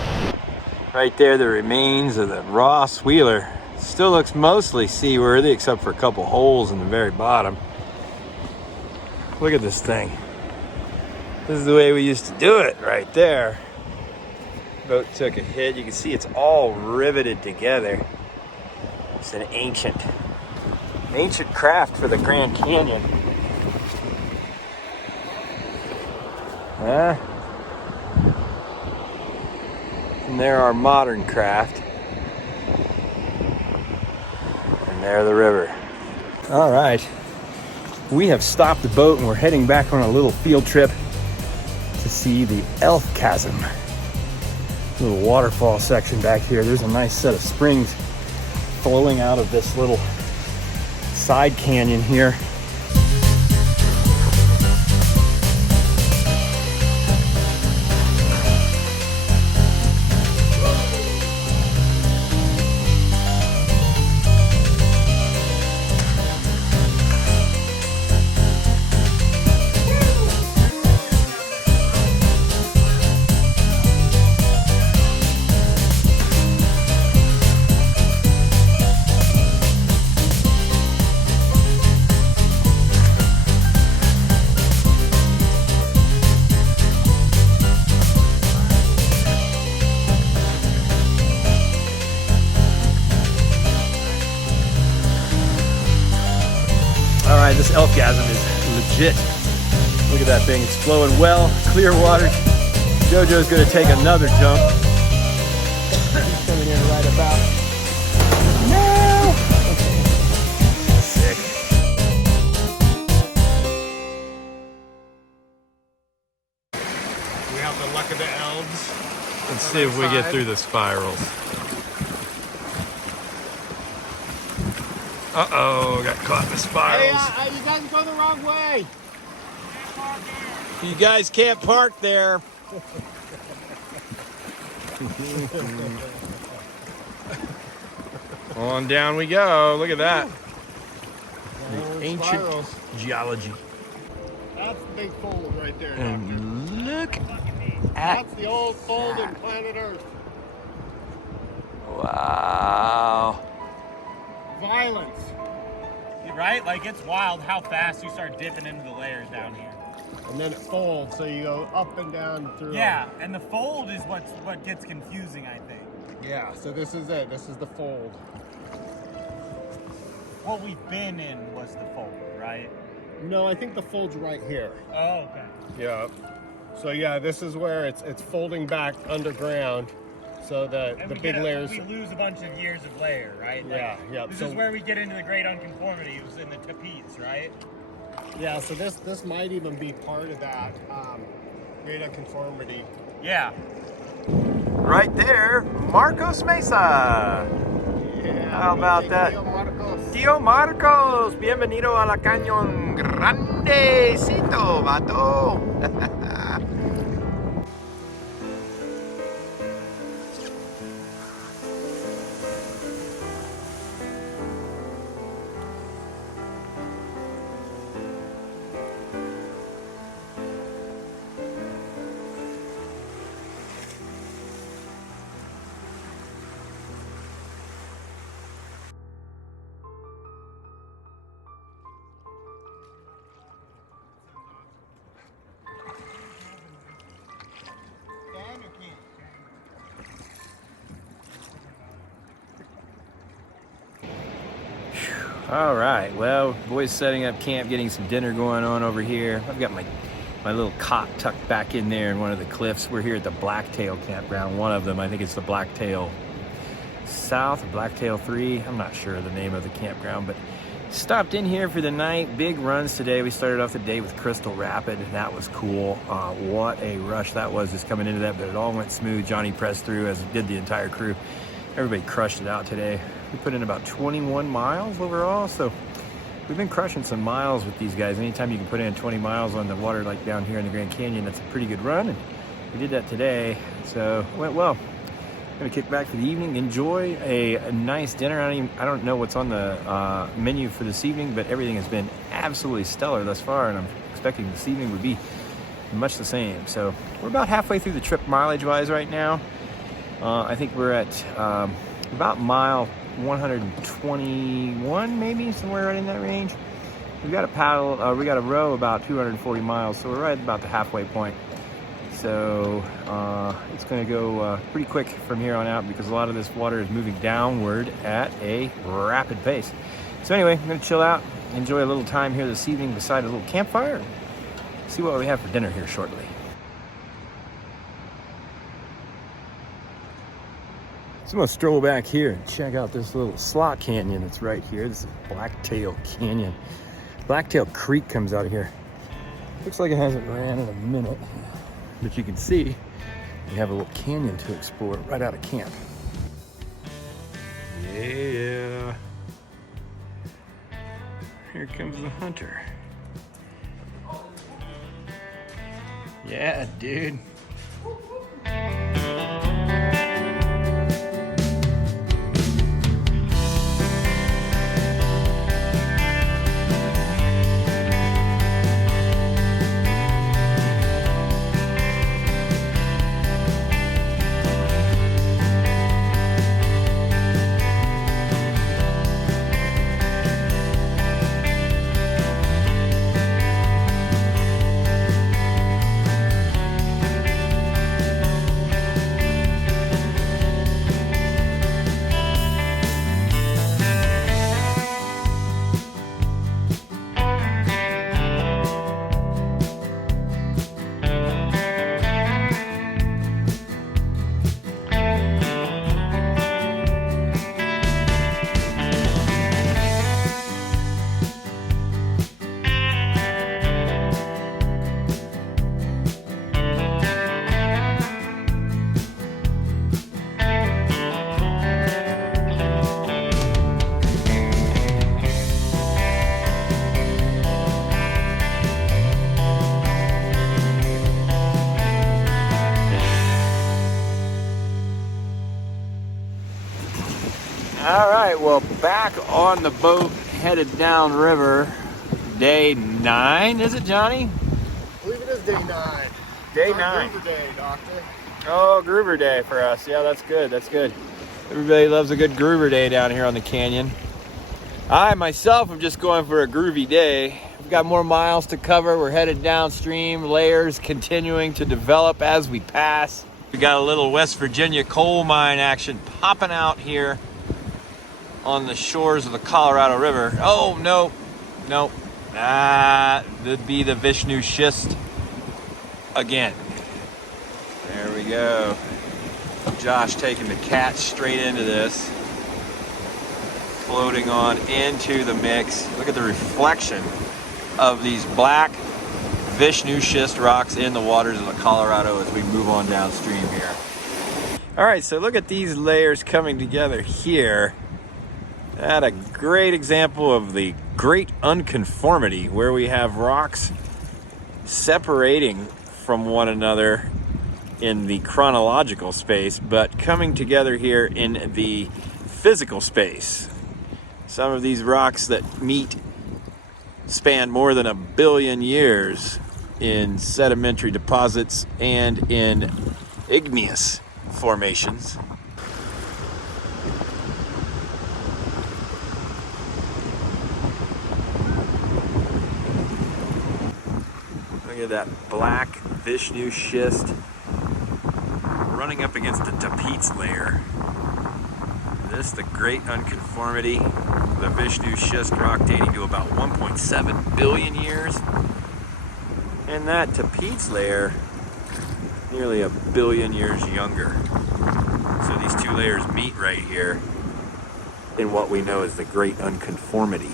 Right there, the remains of the Ross Wheeler. Still looks mostly seaworthy except for a couple holes in the very bottom. Look at this thing. This is the way we used to do it right there. Boat took a hit. You can see it's all riveted together. It's an ancient craft for the Grand Canyon. And there are modern craft. And there the river. All right. We have stopped the boat and we're heading back on a little field trip to see the Elves Chasm. Little waterfall section back here. There's a nice set of springs flowing out of this little side canyon here. This Elves Chasm is legit. Look at that thing, it's flowing well, clear water. JoJo's gonna take another jump. He's coming in right about now. Sick. We have the luck of the elves. Let's see if we get through the spirals. Uh-oh, got caught in the spirals. Hey, you guys go the wrong way. You guys can't park there. On down we go. Look at that. The ancient Spirals. geology. That's the big fold right there. And look at That's the old fold in planet Earth. wow. Violence. Right? Like, it's wild how fast you start dipping into the layers down here. And then it folds, so you go up and down through. Yeah, and the fold is what gets confusing, I think. Yeah, so this is it. This is the fold. What we've been in was the fold, right? No, I think the fold's right here. Oh, okay. Yeah. So yeah, this is where it's folding back underground, so that And the we big layers. We lose a bunch of years of layer, right? Yeah, yeah. This So- is where we get into the great unconformities in the tapetes, right? Yeah, so this might even be part of that great unconformity. Yeah. Right there, Marcos Mesa. Yeah. How about that? Tío Marcos. Tío Marcos, bienvenido a la Cañón Grandecito, vato. All right, well, boys setting up camp, getting some dinner going on over here. I've got my little cot tucked back in there in one of the cliffs. We're here at the Blacktail campground, one of them. I think it's the Blacktail South, or Blacktail 3. I'm not sure of the name of the campground, but stopped in here for the night. Big runs today. We started off the day with Crystal Rapid, and that was cool. What a rush that was just coming into that, but it all went smooth. Johnny pressed through, as did the entire crew. Everybody crushed it out today. We put in about 21 miles overall, so we've been crushing some miles with these guys. Anytime you can put in 20 miles on the water like down here in the Grand Canyon, that's a pretty good run, and we did that today, so it went well. I'm gonna kick back for the evening, enjoy a nice dinner. I don't know what's on the menu for this evening, but everything has been absolutely stellar thus far, and I'm expecting this evening would be much the same. So we're about halfway through the trip mileage-wise right now. I think we're at about mile 121, maybe somewhere right in that range. We've got we got a row about 240 miles, so we're right about the halfway point. So it's going to go pretty quick from here on out because a lot of this water is moving downward at a rapid pace. So anyway, I'm going to chill out, enjoy a little time here this evening beside a little campfire, and see what we have for dinner here shortly. So I'm gonna stroll back here and check out this little slot canyon that's right here. This is Blacktail Canyon. Blacktail Creek comes out of here. Looks like it hasn't ran in a minute, but you can see we have a little canyon to explore right out of camp. Yeah. Here comes the hunter. Yeah, dude. All right, well, back on the boat, headed downriver. Day 9, is it, Johnny? I believe it is day 9. Day Not 9. Groover Day, Doctor. Oh, Groover Day for us. Yeah, that's good. That's good. Everybody loves a good Groover Day down here on the canyon. I myself am just going for a groovy day. We've got more miles to cover. We're headed downstream. Layers continuing to develop as we pass. We got a little West Virginia coal mine action popping out here on the shores of the Colorado River. Oh, no. Nope. That'd be the Vishnu schist again. There we go. Josh taking the cat straight into this. Floating on into the mix. Look at the reflection of these black Vishnu schist rocks in the waters of the Colorado as we move on downstream here. All right, so look at these layers coming together here. That's a great example of the great unconformity, where we have rocks separating from one another in the chronological space, but coming together here in the physical space. Some of these rocks that meet span more than 1 billion years in sedimentary deposits and in igneous formations. Look at that black Vishnu schist running up against the Tapeats layer. This, the great unconformity. the Vishnu schist rock dating to about 1.7 billion years. And that Tapeats layer, nearly a billion years younger. So these two layers meet right here in what we know as the Great Unconformity.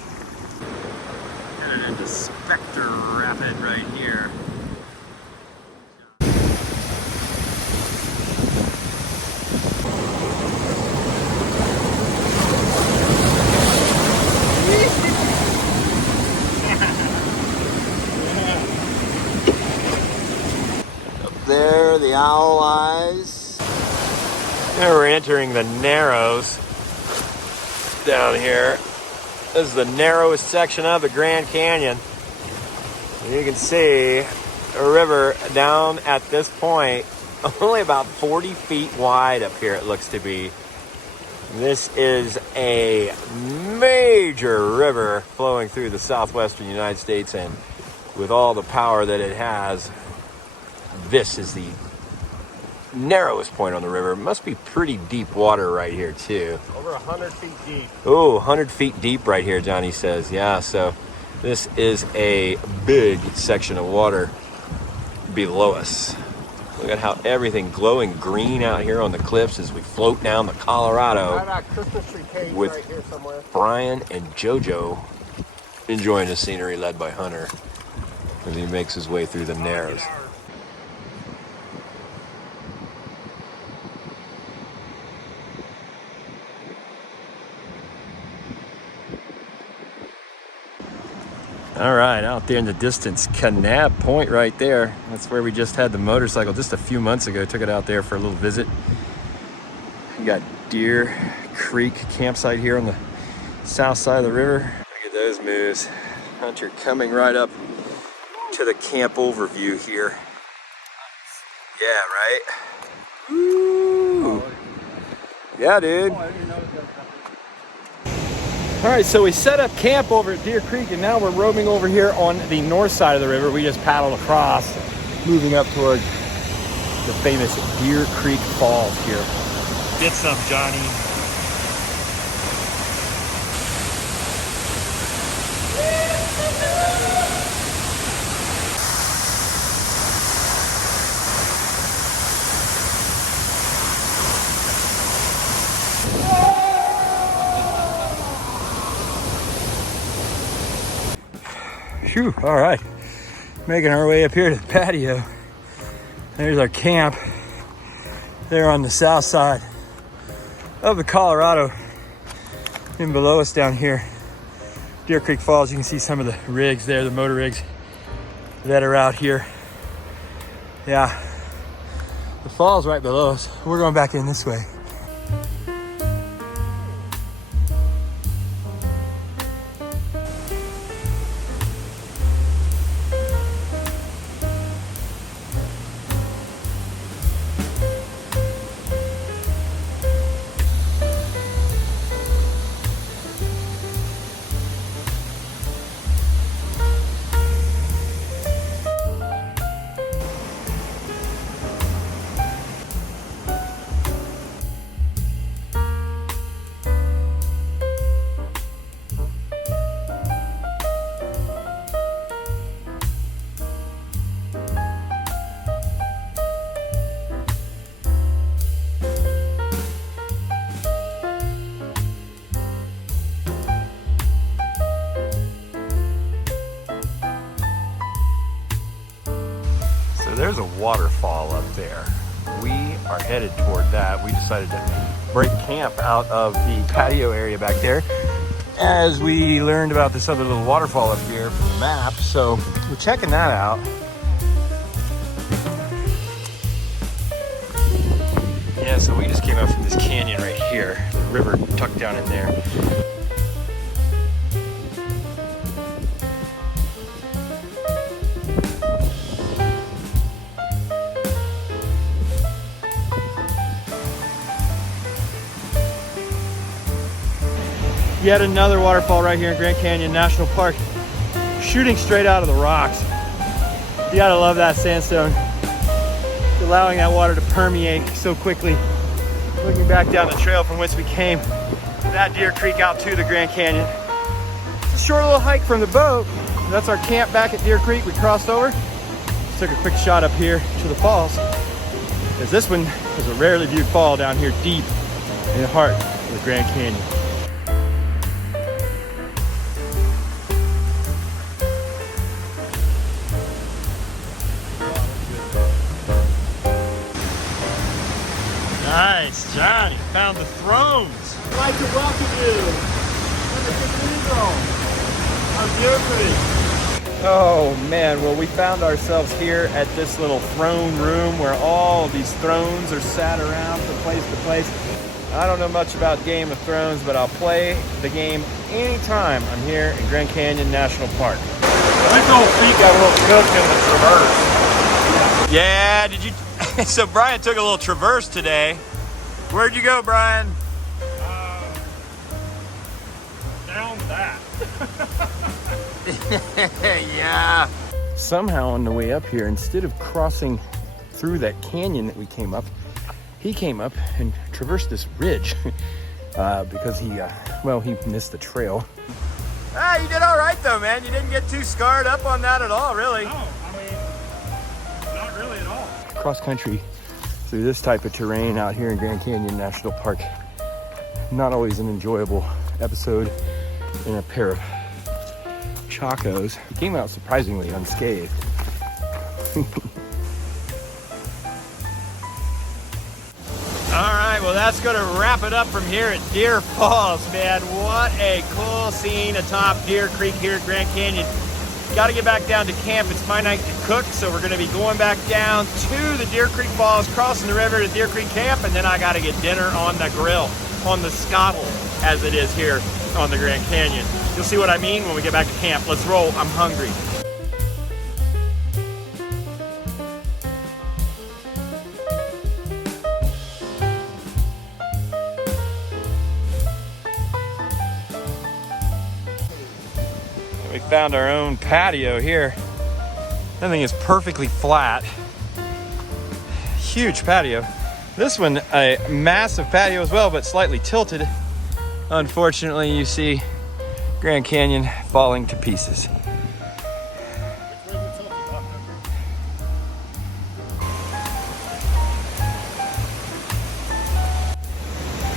Headed into Spectre Rapid right here. There, the owl eyes. Now we're entering the Narrows down here. This is the narrowest section of the Grand Canyon. And you can see a river down at this point, only about 40 feet wide up here it looks to be. This is a major river flowing through the southwestern United States, and with all the power that it has, this is the narrowest point on the river. It must be pretty deep water right here too. Over 100 feet deep. Oh, 100 feet deep right here, Johnny says. Yeah, so this is a big section of water below us. Look at how everything glowing green out here on the cliffs as we float down the Colorado That Christmas tree cage with right here somewhere. Brian and JoJo enjoying the scenery led by Hunter as he makes his way through the Narrows. All right, out there in the distance, Kanab Point right there. That's where we just had the motorcycle just a few months ago. Took it out there for a little visit. We got Deer Creek campsite here on the south side of the river. Look at those moves. Hunter coming right up to the camp overview here. Yeah, right? Woo! Yeah, dude. All right, so we set up camp over at Deer Creek, and now we're roaming over here on the north side of the river. We just paddled across, moving up toward the famous Deer Creek Falls here. Get some, Johnny. Phew, all right. Making our way up here to the patio. There's our camp there on the south side of the Colorado. And below us down here, Deer Creek Falls, you can see some of the rigs there, the motor rigs that are out here. Yeah, the falls right below us. We're going back in this way. There's a waterfall up there. We are headed toward that. We decided to break camp out of the patio area back there as we learned about this other little waterfall up here from the map. So we're checking that out. Yeah, so we just came up from this canyon right here. The river tucked down in there. Yet another waterfall right here in Grand Canyon National Park, shooting straight out of the rocks. You gotta love that sandstone. It's allowing that water to permeate so quickly. Looking back down the trail from whence we came, that Deer Creek out to the Grand Canyon. It's a short little hike from the boat. That's our camp back at Deer Creek. We crossed over. Just took a quick shot up here to the falls, because this one is a rarely viewed fall down here deep in the heart of the Grand Canyon. Nice, Johnny. Found the thrones. I'd like to welcome you to the cathedral of Deer Creek. Oh man, well we found ourselves here at this little throne room where all of these thrones are sat around from place to place. I don't know much about Game of Thrones, but I'll play the game anytime I'm here in Grand Canyon National Park. That old feet got a little cooked in the traverse. Yeah, did you? So Brian took a little traverse today. Where'd you go, Brian? Down that. Yeah. Somehow on the way up here, instead of crossing through that canyon that we came up, he came up and traversed this ridge because he missed the trail. Ah, you did all right though, man. You didn't get too scarred up on that at all, really. No, I mean, not really at all. Cross country through this type of terrain out here in Grand Canyon National Park. Not always an enjoyable episode in a pair of Chacos. He came out surprisingly unscathed. All right, well that's gonna wrap it up from here at Deer Falls, man. What a cool scene atop Deer Creek here at Grand Canyon. Got to get back down to camp. It's my night to cook, so we're going to be going back down to the Deer Creek Falls, crossing the river to Deer Creek Camp, and then I got to get dinner on the grill, on the scuttle, as it is here on the Grand Canyon. You'll see what I mean when we get back to camp. Let's roll. I'm hungry. We found our own patio here. That thing is perfectly flat. Huge patio. This one, a massive patio as well, but slightly tilted. Unfortunately, you see Grand Canyon falling to pieces.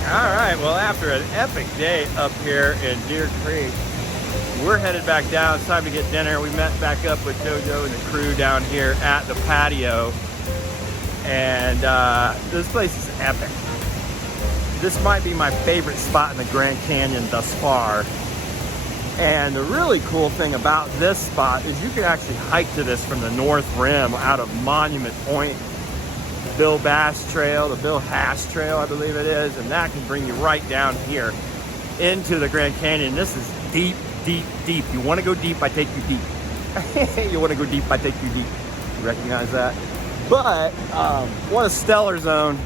All right, well, after an epic day up here in Deer Creek, we're headed back down. It's time to get dinner. We met back up with Jojo and the crew down here at the patio. And this place is epic. This might be my favorite spot in the Grand Canyon thus far. And the really cool thing about this spot is you can actually hike to this from the North Rim out of Monument Point, Bill Bass Trail, the Bill Hass Trail, I believe it is. And that can bring you right down here into the Grand Canyon. This is deep, deep, deep. You want to go deep, I take you deep. You want to go deep, I take you deep. You recognize that? But what a stellar zone.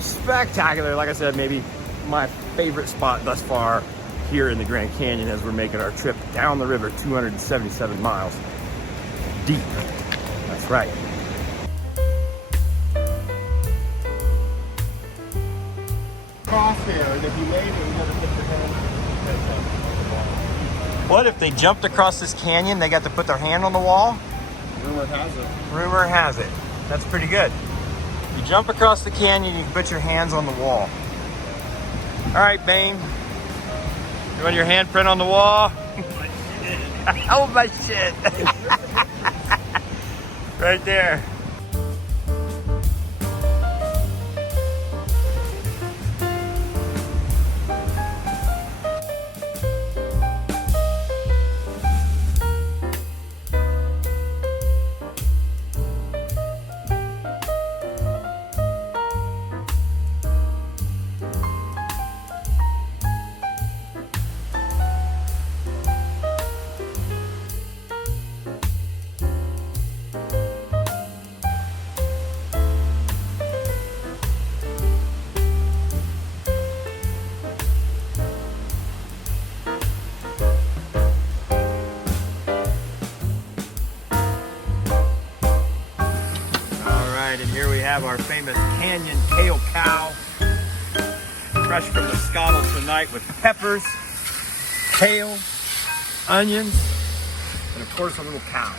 Spectacular. Like I said, maybe my favorite spot thus far here in the Grand Canyon as we're making our trip down the river, 277 miles deep. That's right. Crosshair, and if you made it, you gotta put your hand. What if they jumped across this canyon, they got to put their hand on the wall? Rumor has it. Rumor has it. That's pretty good. You jump across the canyon, you can put your hands on the wall. All right, Bane. You want your handprint on the wall? Oh my shit. Right there. Our famous canyon kale cow, fresh from the scuttle tonight with peppers, kale, onions, and of course a little cow.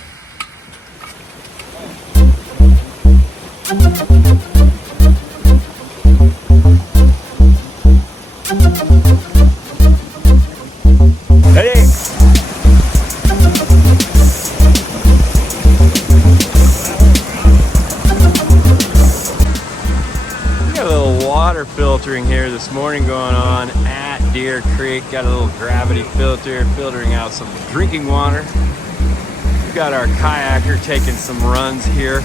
Ready? We got a little water filtering here this morning going on at Deer Creek. Got a little gravity filter filtering out some drinking water. We've got our kayaker taking some runs here.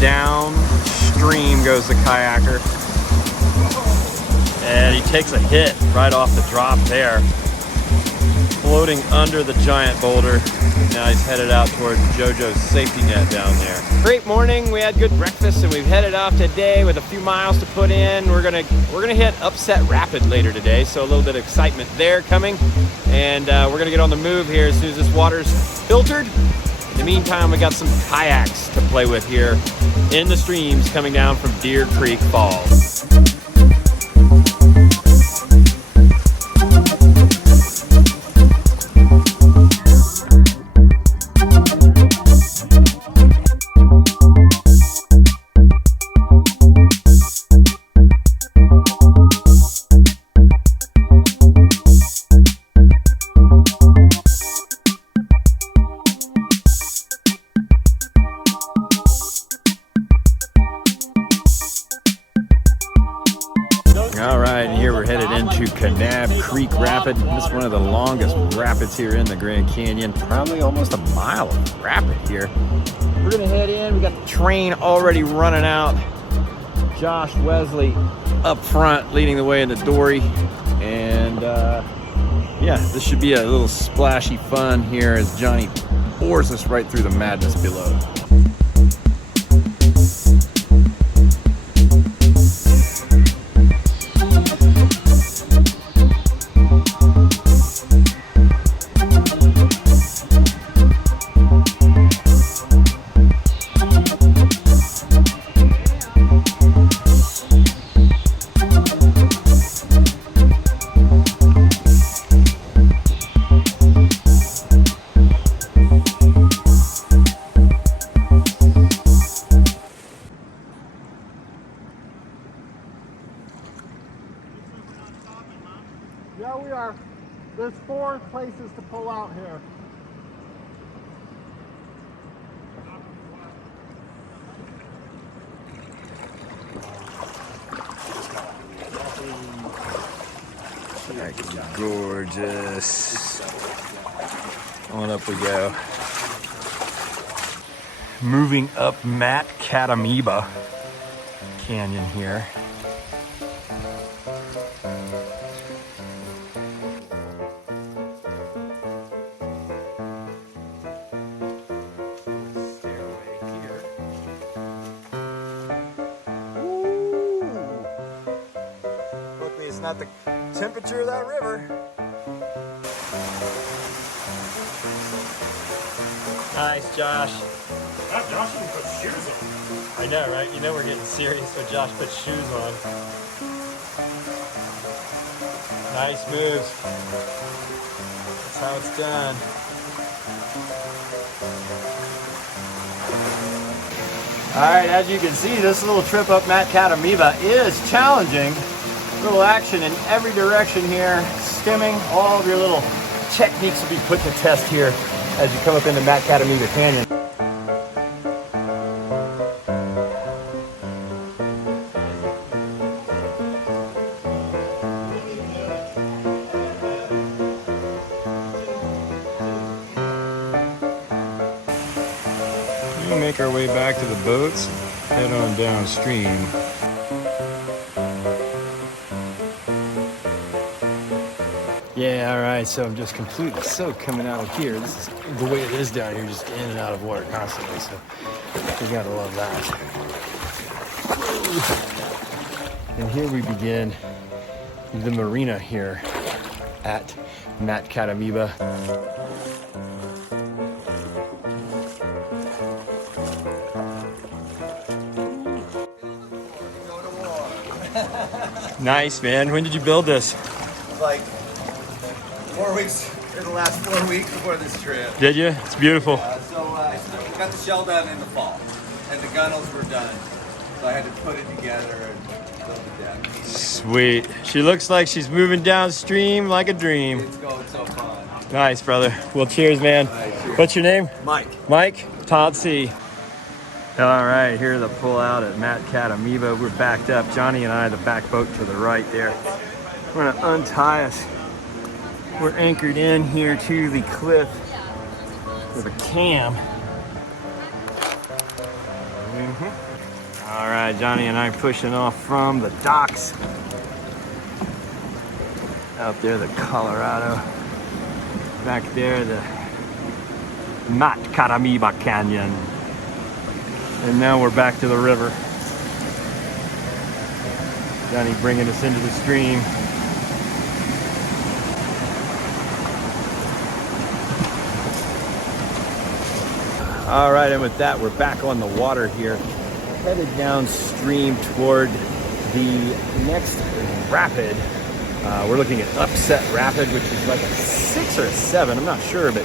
Downstream goes the kayaker. And he takes a hit right off the drop there. Floating under the giant boulder. Now he's headed out towards JoJo's safety net down there. Great morning, we had good breakfast and we've headed off today with a few miles to put in. We're gonna hit Upset Rapid later today, so a little bit of excitement there coming. And we're gonna get on the move here as soon as this water's filtered. In the meantime, we got some kayaks to play with here in the streams coming down from Deer Creek Falls. Creek Rapid. This is one of the longest rapids here in the Grand Canyon. Probably almost a mile of rapid here. We're gonna head in. We got the train already running out. Josh Wesley up front leading the way in the dory. And yeah, this should be a little splashy fun here as Johnny oars us right through the madness below. Yeah, we are. There's 4 places to pull out here. Gorgeous. On up we go. Moving up Macadamiba Canyon here. It's not the temperature of that river. Nice, Josh. That Josh even put shoes on. I know, right? You know we're getting serious when Josh puts shoes on. Nice moves. That's how it's done. All right, as you can see, this little trip up Macadamiba is challenging. Little action in every direction here. Skimming, all of your little techniques will be put to test here as you come up into Macadamiba Canyon. We'll make our way back to the boats, head on downstream. Yeah, all right, so I'm just completely soaked coming out of here. This is the way it is down here, just in and out of water constantly, so you gotta love that. And here we begin the marina here at Macadamiba. Nice, man. When did you build this? Like 4 weeks, in the last 4 weeks before this trip. Did you? It's beautiful. We got the shell done in the fall, and the gunnels were done. So I had to put it together and build the deck. Sweet. She looks like she's moving downstream like a dream. It's going so fun. Nice, brother. Well, cheers, man. Right, cheers. What's your name? Mike. Mike? Todd C. All right, here's the pull out at Matt Cat Amoeba. We're backed up. Johnny and I, the back boat to the right there. We're gonna untie us. We're anchored in here to the cliff with a cam. All right, Johnny and I pushing off from the docks. Out there, the Colorado. Back there, the Matt Cat Amoeba Canyon. And now we're back to the river. Johnny bringing us into the stream. All right, and with that, we're back on the water here, headed downstream toward the next rapid. We're looking at Upset Rapid, which is like a 6 or a 7, I'm not sure, but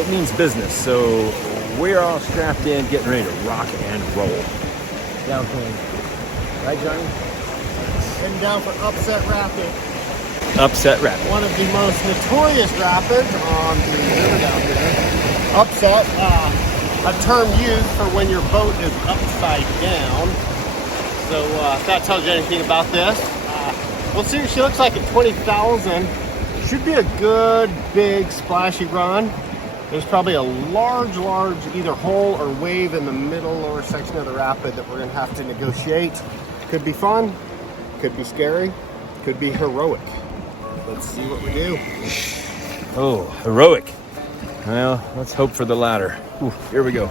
it means business. So we're all strapped in, getting ready to rock and roll. Down plane. Right, Johnny? Heading down for Upset Rapid. Upset Rapid. One of the most notorious rapids on the river down here. Upset, a term used for when your boat is upside down. So if that tells you anything about this, we'll see. She looks like a 20,000. Should be a good, big, splashy run. There's probably a large either hole or wave in the middle lower section of the rapid that we're gonna have to negotiate. Could be fun, could be scary, could be heroic. Let's see what we do. Oh, heroic. Well, let's hope for the latter. Ooh, here we go.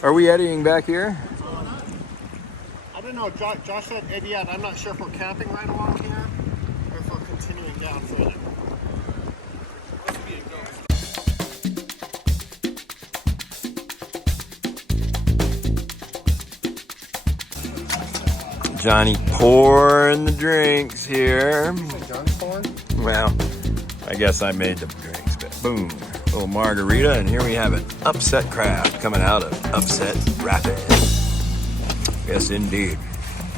Are we eddying back here? I don't know, Josh said Idiot. I'm not sure if we're camping right along here or if we're continuing down further. Johnny pouring the drinks here. John's pouring? Well, I guess I made the drinks, but boom. Little margarita, and here we have an upset crab coming out of Upset Rapid. Yes, indeed.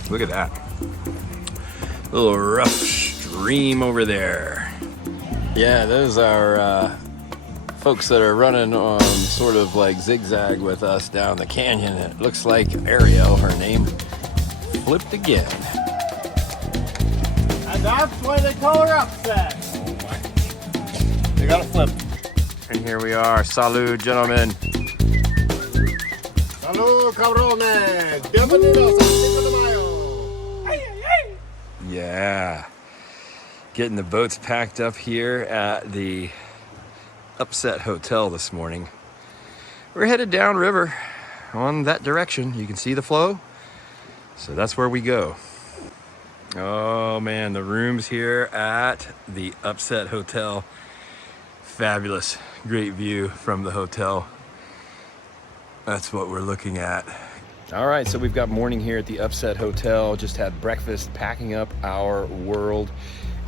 Look at that. Little rough stream over there. Yeah, those are folks that are running on sort of like zigzag with us down the canyon. It looks like Ariel, her name, flipped again. And that's why they call her Upset. They got it flipped. And here we are. Salud, gentlemen. Salud, cabrones. Bienvenidos a Cinco de Mayo. Yeah. Getting the boats packed up here at the Upset Hotel this morning. We're headed downriver on that direction. You can see the flow. So that's where we go. Oh man, the rooms here at the Upset Hotel. Fabulous. Great view from the hotel. That's what we're looking at. All right, so we've got morning here at the Upset Hotel. Just had breakfast, packing up our world,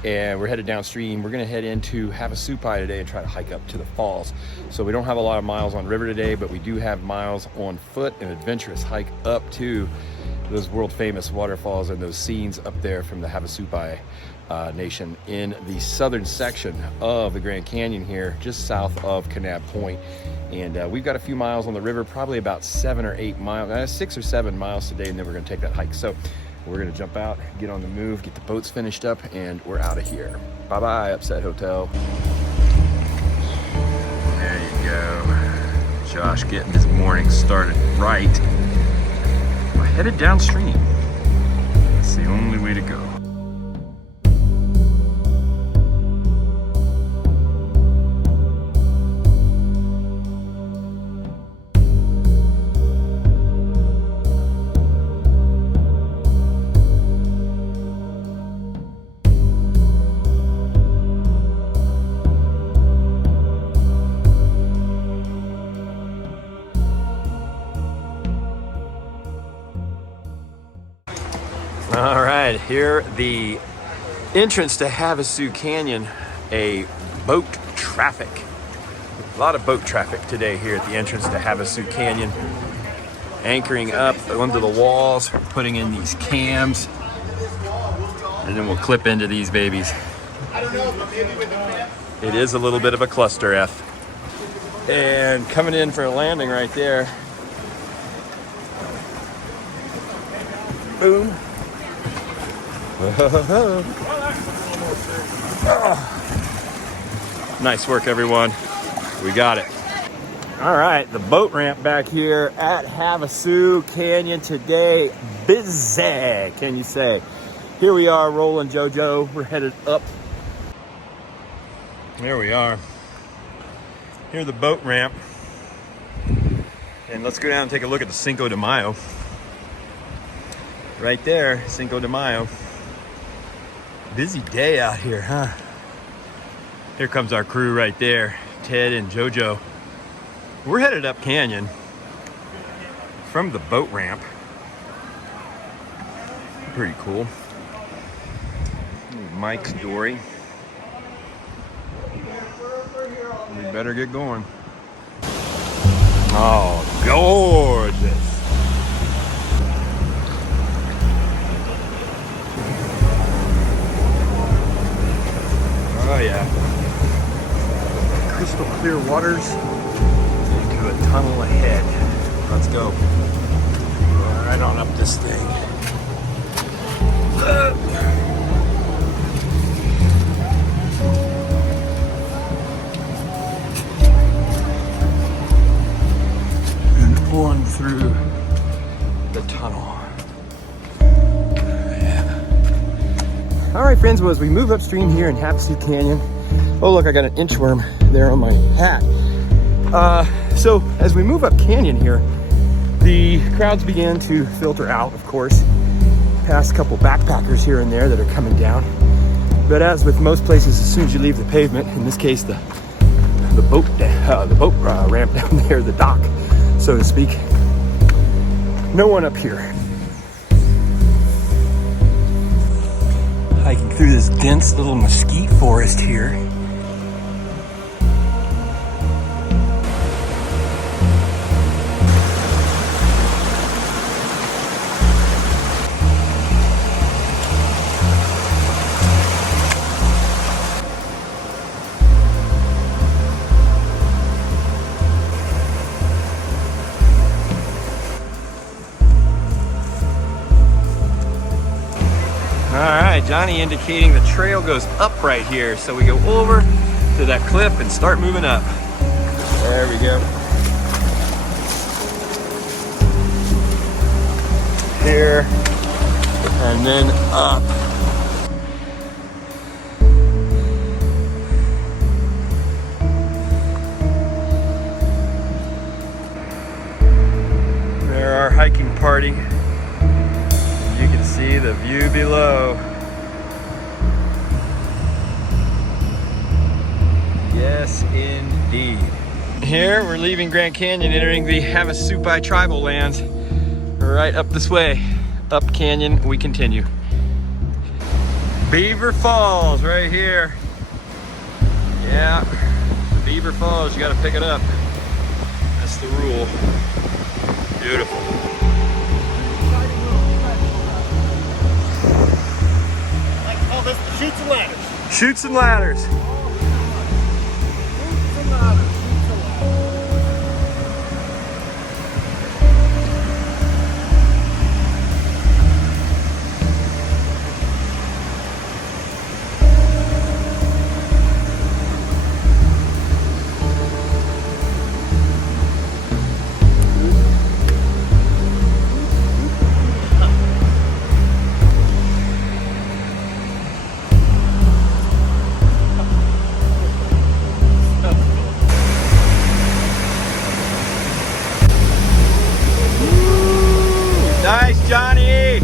and we're headed downstream. We're gonna head into Havasu today and try to hike up to the falls. So we don't have a lot of miles on river today, but we do have miles on foot, an adventurous hike up to those world famous waterfalls and those scenes up there from the Havasu Nation in the southern section of the Grand Canyon here, just south of Kanab Point. And we've got a few miles on the river, probably about 7 or 8 miles, 6 or 7 miles today, and then we're gonna take that hike. So we're gonna jump out, get on the move, get the boats finished up, and we're out of here. Bye-bye, Upset Hotel. There you go. Josh getting his morning started right. We're headed downstream. It's the only way to go. All right, here the entrance to Havasu Canyon, a boat traffic. A lot of boat traffic today here at the entrance to Havasu Canyon. Anchoring up under the walls, putting in these cams, and then we'll clip into these babies. It is a little bit of a cluster F. And coming in for a landing right there. Boom. Nice work, everyone. We got it. All right, the boat ramp back here at Havasu Canyon today. Busy, can you say? Here we are, rolling JoJo. We're headed up. There we are. Here's the boat ramp. And let's go down and take a look at the Cinco de Mayo. Right there, Cinco de Mayo. Busy day out here, huh? Here comes our crew right there, Ted and JoJo. We're headed up canyon from the boat ramp. Pretty cool. Mike's dory. We better get going. Oh, gorgeous. Oh yeah. Crystal clear waters into a tunnel ahead. Let's go. Right on up this thing. And on through the tunnel. All right, friends, well, as we move upstream here in Havasu Canyon, oh, look, I got an inchworm there on my hat. So as we move up canyon here, the crowds began to filter out, of course, past a couple backpackers here and there that are coming down. But as with most places, as soon as you leave the pavement, in this case, the boat ramp down there, the dock, so to speak, no one up here. Hiking through this dense little mesquite forest here. Johnny indicating the trail goes up right here, so we go over to that cliff and start moving up. There we go. Here and then up. There our hiking party. You can see the view below. Yes, indeed. Here, we're leaving Grand Canyon, entering the Havasu tribal lands. Right up this way. Up canyon, we continue. Beaver Falls, right here. Yeah, Beaver Falls, you gotta pick it up. That's the rule. Beautiful. Chutes and ladders. Nice, Johnny!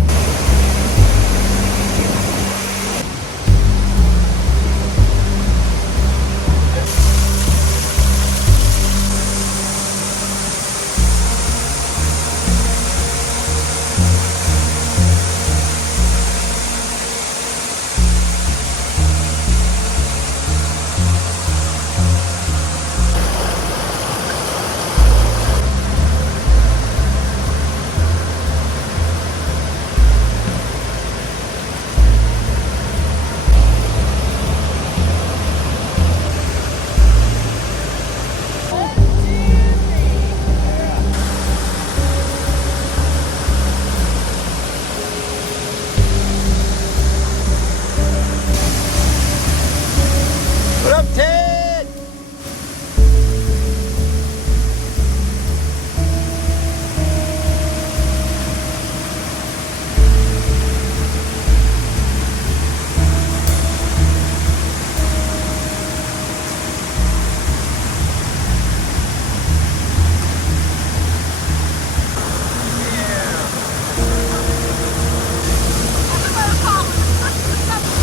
What up, Ted?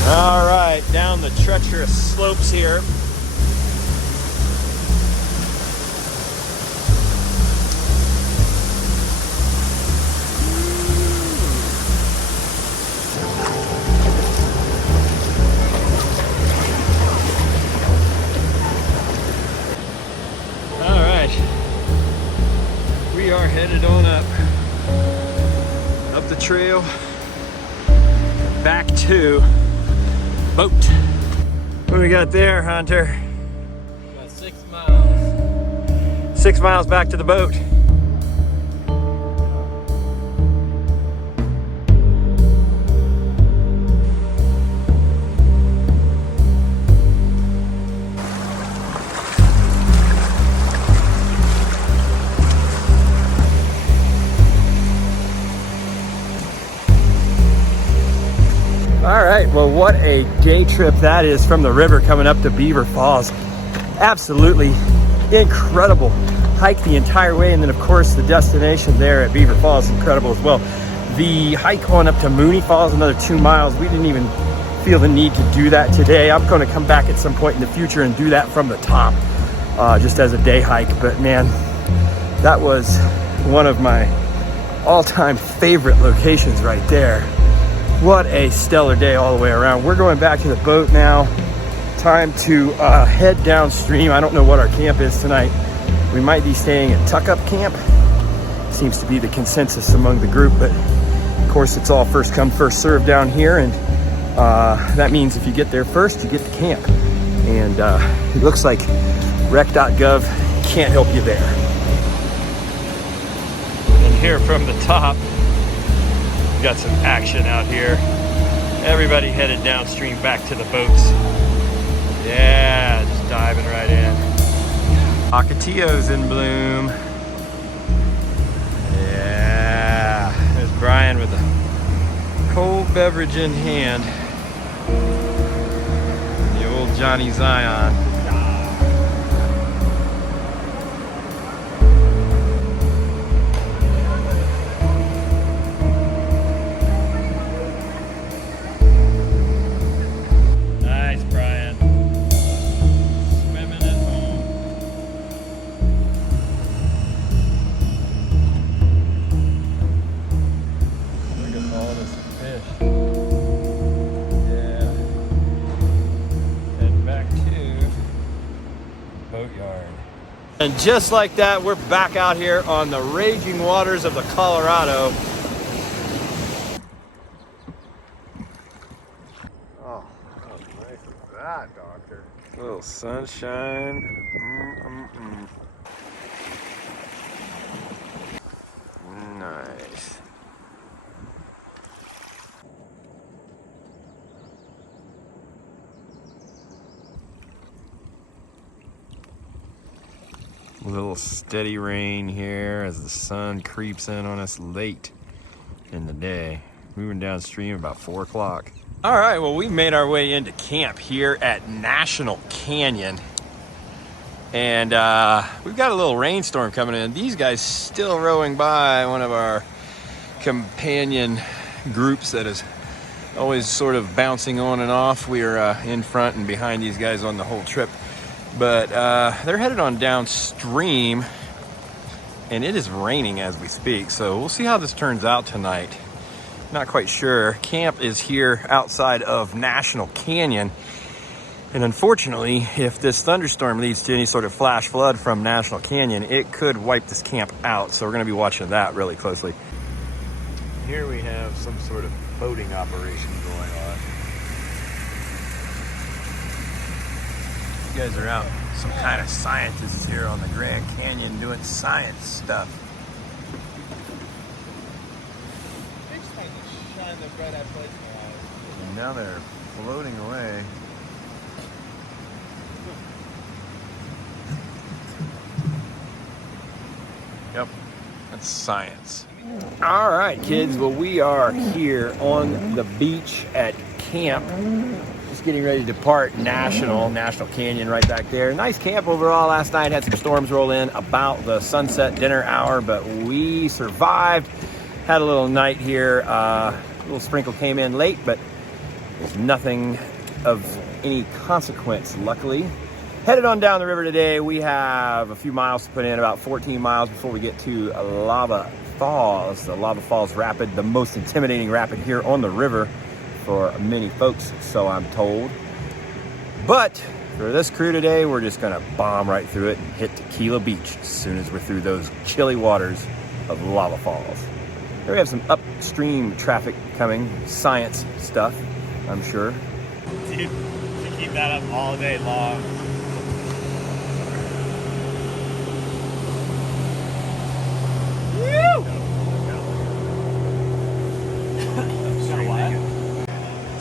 All right, down the treacherous slopes here. All right, we are headed on up the trail, back to boat. What do we got there, Hunter? About 6 miles. 6 miles back to the boat. All right, well, what a day trip that is from the river coming up to Beaver Falls. Absolutely incredible hike the entire way, and then of course the destination there at Beaver Falls is incredible as well. The hike on up to Mooney Falls, another 2 miles. We didn't even feel the need to do that today. I'm going to come back at some point in the future and do that from the top, just as a day hike. But man, that was one of my all-time favorite locations right there. What a stellar day all the way around. We're going back to the boat now. Time to head downstream. I don't know what our camp is tonight. We might be staying at Tuck Up Camp. Seems to be the consensus among the group, but of course it's all first come, first served down here, and that means if you get there first, you get the camp. And it looks like rec.gov can't help you there. And here from the top, got some action out here. Everybody headed downstream back to the boats. Yeah, just diving right in. Ocotillo's in bloom. Yeah, there's Brian with a cold beverage in hand. The old Jonny Zion. And just like that, we're back out here on the raging waters of the Colorado. Oh, that was nice and little sunshine. Nice. A little steady rain here as the sun creeps in on us late in the day. Moving downstream about 4 o'clock. All right, well, we made our way into camp here at National Canyon. And we've got a little rainstorm coming in. These guys still rowing by, one of our companion groups that is always sort of bouncing on and off. We are in front and behind these guys on the whole trip. But they're headed on downstream, and it is raining as we speak. So we'll see how this turns out tonight. Not quite sure. Camp is here outside of National Canyon. And unfortunately, if this thunderstorm leads to any sort of flash flood from National Canyon, it could wipe this camp out. So we're going to be watching that really closely. Here we have some sort of boating operation going on. You guys are out, some kind of scientists here on the Grand Canyon doing science stuff. And now they're floating away. Yep, that's science. All right, kids, well, we are here on the beach at camp. Just getting ready to depart National Canyon right back there. Nice camp overall last night. Had some storms roll in about the sunset dinner hour, but we survived. Had a little night here. A little sprinkle came in late, but there's nothing of any consequence, luckily. Headed on down the river today. We have a few miles to put in, about 14 miles before we get to Lava Falls, the Lava Falls Rapid, the most intimidating rapid here on the river for many folks, so I'm told. But for this crew today, we're just gonna bomb right through it and hit Tequila Beach as soon as we're through those chilly waters of Lava Falls. Here we have some upstream traffic coming, science stuff, I'm sure. Dude, to keep that up all day long.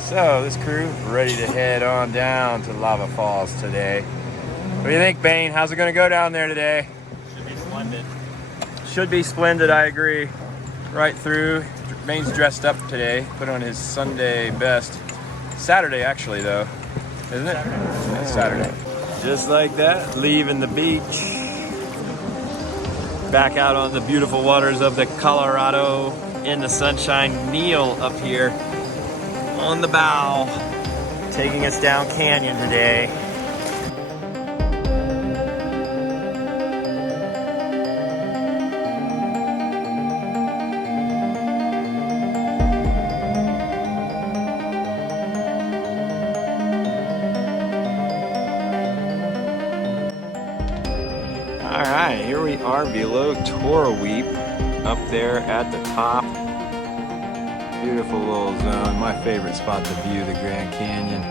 So this crew ready to head on down to Lava Falls today. What do you think, Bane? How's it going to go down there today? Should be splendid. Should be splendid, I agree. Right through. Bane's dressed up today. Put on his Sunday best. Saturday, actually, though. Isn't it? Yeah, Saturday. Just like that, leaving the beach. Back out on the beautiful waters of the Colorado in the sunshine. Neil up here on the bow, taking us down canyon today. All right, here we are below Toroweap, up there at the top. Beautiful little zone, my favorite spot to view the Grand Canyon.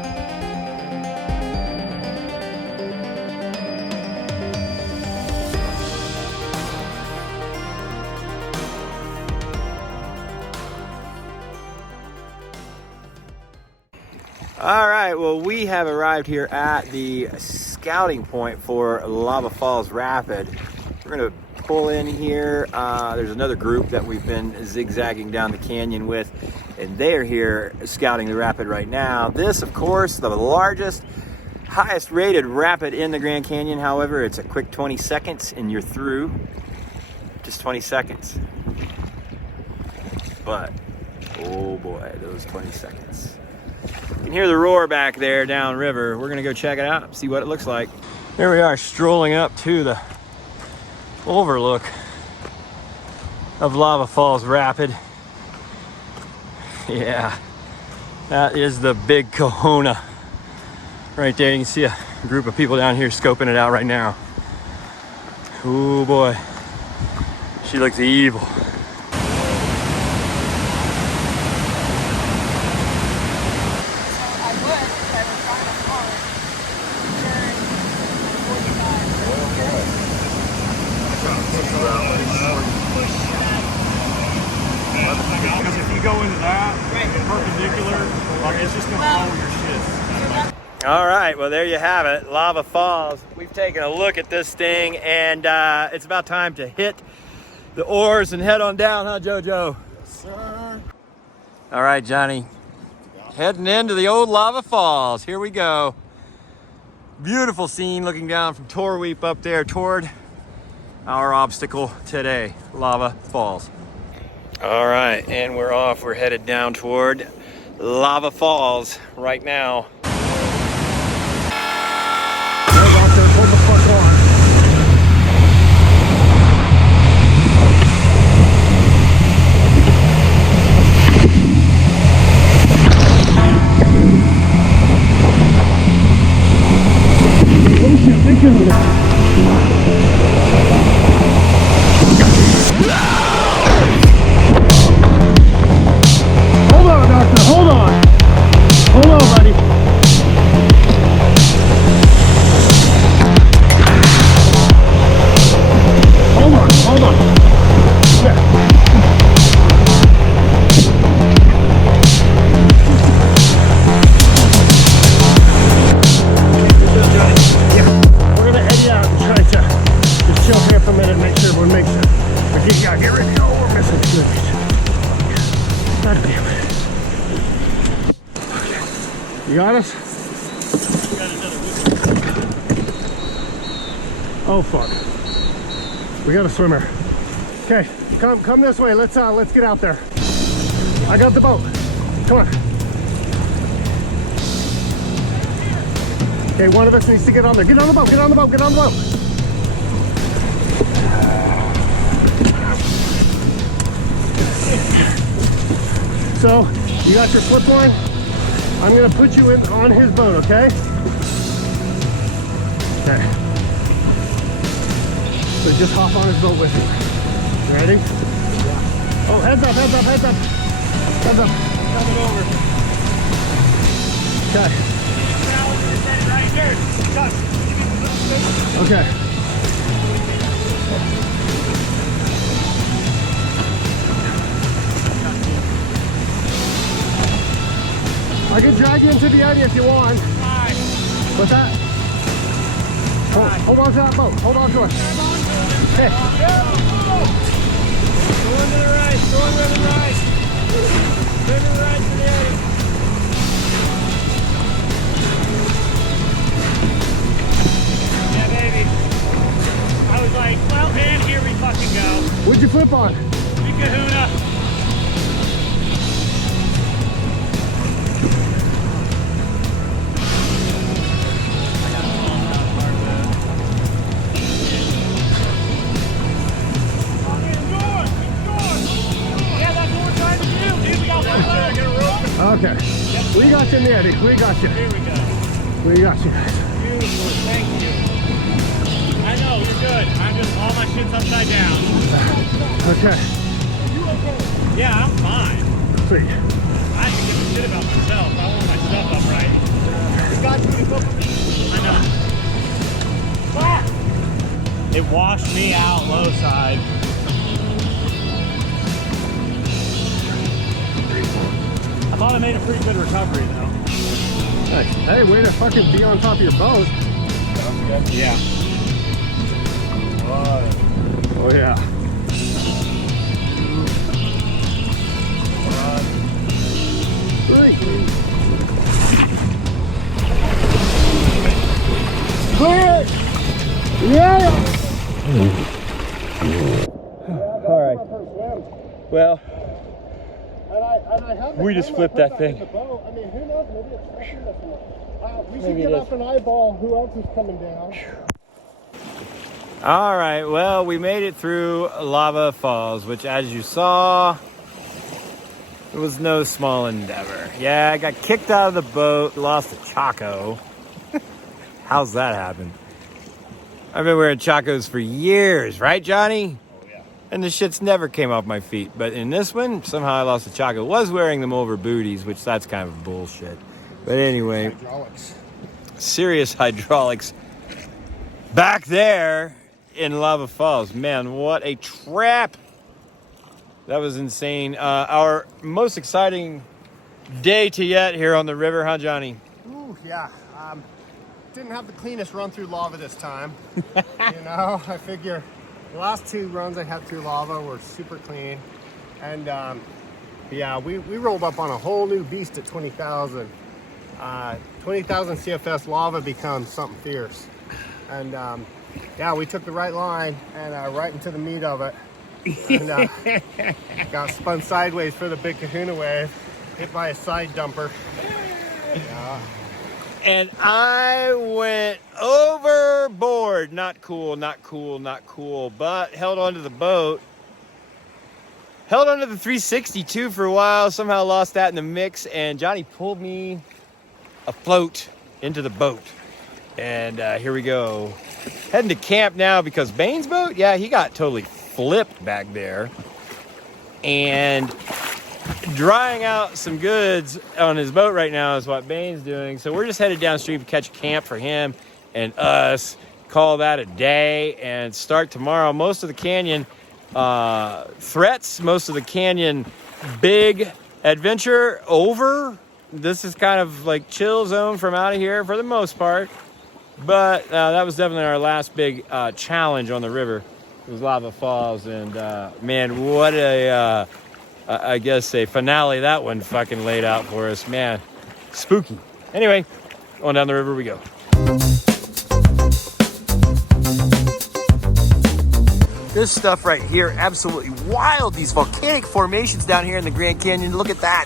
All right, well, we have arrived here at the scouting point for Lava Falls Rapid. We're gonna pull in here. There's another group that we've been zigzagging down the canyon with, and they are here scouting the rapid right now. This, of course, the largest, highest rated rapid in the Grand Canyon. However, it's a quick 20 seconds and you're through. Just 20 seconds. But, oh boy, those 20 seconds. You can hear the roar back there downriver. We're gonna go check it out, see what it looks like. Here we are strolling up to the overlook of Lava Falls Rapid. Yeah, that is the big kahuna right there. You can see a group of people down here scoping it out right now. Oh boy, she looks evil. Because if you go into that perpendicular, like it's just gonna blow your shit. All right, well there you have it, Lava Falls. We've taken a look at this thing, and it's about time to hit the oars and head on down, huh, JoJo? Yes, sir. All right, Johnny. Heading into the old Lava Falls. Here we go. Beautiful scene looking down from Toroweap up there toward our obstacle today, Lava Falls. All right, and we're off. We're headed down toward Lava Falls right now. Hold the fuck on. Hold on, Doctor, hold on. Hold on, buddy. Hold on. Yeah. We're gonna edit out and try to just chill here for a minute, make sure everyone makes it. But get ready. Oh, we're missing two. God damn it. Okay. You got us? Oh fuck. We got a swimmer. Okay, come this way. Let's get out there. I got the boat. Come on. Okay, one of us needs to get on there. Get on the boat, get on the boat, get on the boat. So, you got your slip line? I'm gonna put you in on his boat, okay? Okay. So just hop on his boat with me. You ready? Yeah. Oh, heads up, heads up, heads up. Heads up. Coming over. Okay. Okay. I can drag you into the eddy if you want. What's that? Hold on to that boat. Hold on to it. Okay. Going to the right, going to the right. Going to the right to the eddy. Yeah, baby. I was like, well, and here we fucking go. What'd you flip on? We kahuna. Okay. We got you in the eddy. We got you. Here we go. We got you. Beautiful. Thank you. I know, you're good. I'm just, all my shit's upside down. Okay. Yeah, I'm fine. Sweet. I can give a shit about myself. I want my stuff upright. You got you to go for me. I know. Ah! It washed me out low side. I thought I made a pretty good recovery though. Hey, hey, way to fucking be on top of your boat. Yeah. Oh yeah. Three. Clear! Yeah! All right. Well, we just flipped that thing. I mean, who knows? Maybe it's pushing us enough. We should Maybe get it up and eyeball who else is coming down. all right, well, we made it through Lava Falls, which as you saw, it was no small endeavor. Yeah, I got kicked out of the boat, lost a Chaco. How's that happen? I've been wearing Chacos for years, right, Johnny? Oh, yeah. And the shits never came off my feet. But in this one, somehow I lost a Chaco. Was wearing them over booties, which that's kind of bullshit. But anyway, Hydraulics. serious hydraulics. Back there in Lava Falls. Man, what a trap. That was insane. Our most exciting day to yet here on the river, huh, Johnny? Ooh, yeah. Didn't have the cleanest run through lava this time. You know, I figure the last 2 runs I had through lava were super clean. And yeah, we rolled up on a whole new beast at 20,000. 20,000 CFS lava becomes something fierce. And yeah, we took the right line and right into the meat of it. And got spun sideways for the big kahuna wave, hit by a side dumper. Yeah. And I went overboard. Not cool, not cool, not cool. But held onto the boat. Held onto the 362 for a while. Somehow lost that in the mix. And Johnny pulled me afloat into the boat. And here we go. Heading to camp now because Bane's boat, yeah, he got totally flipped back there. And drying out some goods on his boat right now is what Bane's doing. So we're just headed downstream to catch a camp for him and us. Call that a day and start tomorrow. Most of the canyon threats, most of the canyon big adventure over. This is kind of like chill zone from out of here for the most part. But that was definitely our last big challenge on the river. It was Lava Falls, and man, what a, I guess a finale that one fucking laid out for us. Man, spooky. Anyway, on down the river we go. This stuff right here, absolutely wild. These volcanic formations down here in the Grand Canyon. Look at that.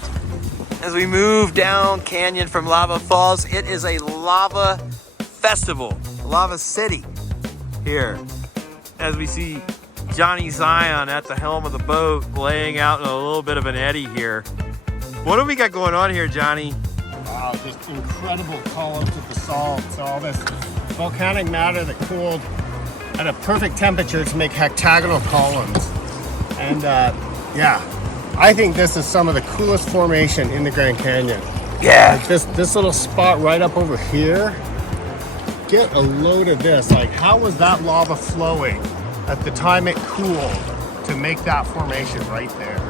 As we move down canyon from Lava Falls, it is a lava festival, lava city here. As we see Jonny Zion at the helm of the boat, laying out in a little bit of an eddy here. What do we got going on here, Johnny? Wow, just incredible columns of basalt. So all this volcanic matter that cooled at a perfect temperature to make hectagonal columns. And yeah, I think this is some of the coolest formation in the Grand Canyon. Yeah. Like this little spot right up over here. Get a load of this. Like, how was that lava flowing at the time it cooled to make that formation right there?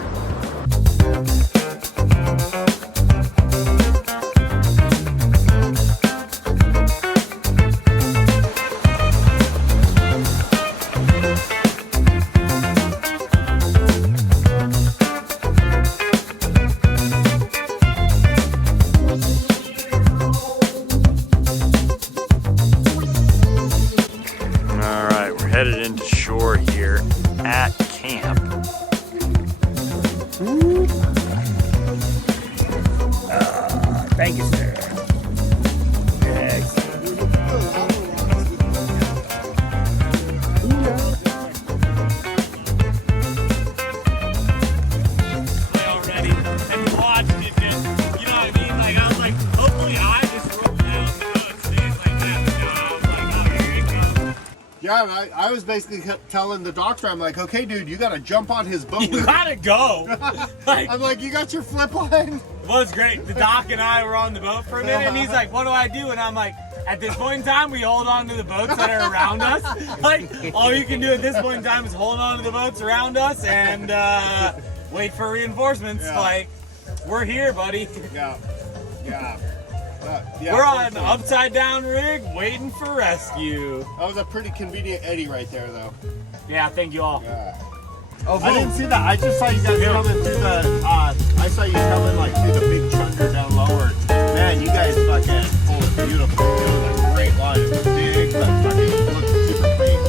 Headed into shore here at camp. Thank you, sir. Already and watched it, just, you know what I mean? Like I was like, hopefully I just rolled down the boat stays like that. But no, I was like, oh, here it goes. Yeah, and I was basically telling the doctor, I'm like, okay, dude, you gotta jump on his boat. You gotta go. Like, I'm like, you got your flip line? it was great. The doc and I were on the boat for a minute, and he's like, what do I do? And I'm like, at this point in time, we hold on to the boats that are around us. Like, all you can do at this point in time is hold on to the boats around us and wait for reinforcements. Yeah. Like, we're here, buddy. Yeah. Yeah. We're on an upside down rig waiting for rescue. That was a pretty convenient eddy right there, though. Yeah, thank you all. Yeah. Oh, I didn't see that. I just saw you guys coming through the. I saw you coming like through the big chunder down lower. Man, you guys fucking pulled it beautiful. It was a great line. It was big, but fucking looked super clean.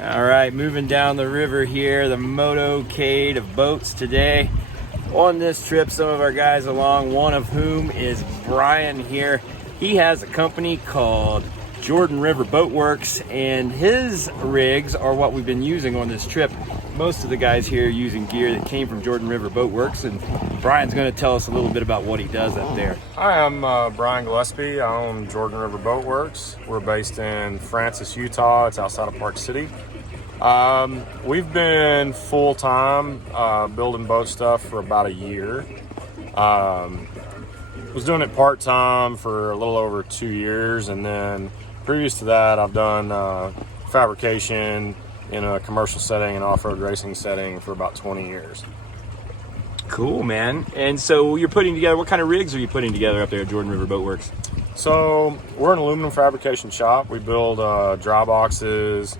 All right, moving down the river here, the motorcade of boats today. On this trip, some of our guys along, one of whom is Brian here. He has a company called Jordan River Boat Works, and his rigs are what we've been using on this trip. Most of the guys here are using gear that came from Jordan River Boat Works, and Brian's going to tell us a little bit about what he does up there. Hi, I'm Brian Gillespie. I own Jordan River Boat Works. We're based in Francis, Utah. It's outside of Park City. We've been full-time building boat stuff for about a year. Was doing it part-time for a little over 2 years, and then previous to that I've done fabrication in a commercial setting and off-road racing setting for about 20 years. Cool, man. And so you're putting together, what kind of rigs are you putting together up there at Jordan River Boat Works? So we're an aluminum fabrication shop. We build dry boxes,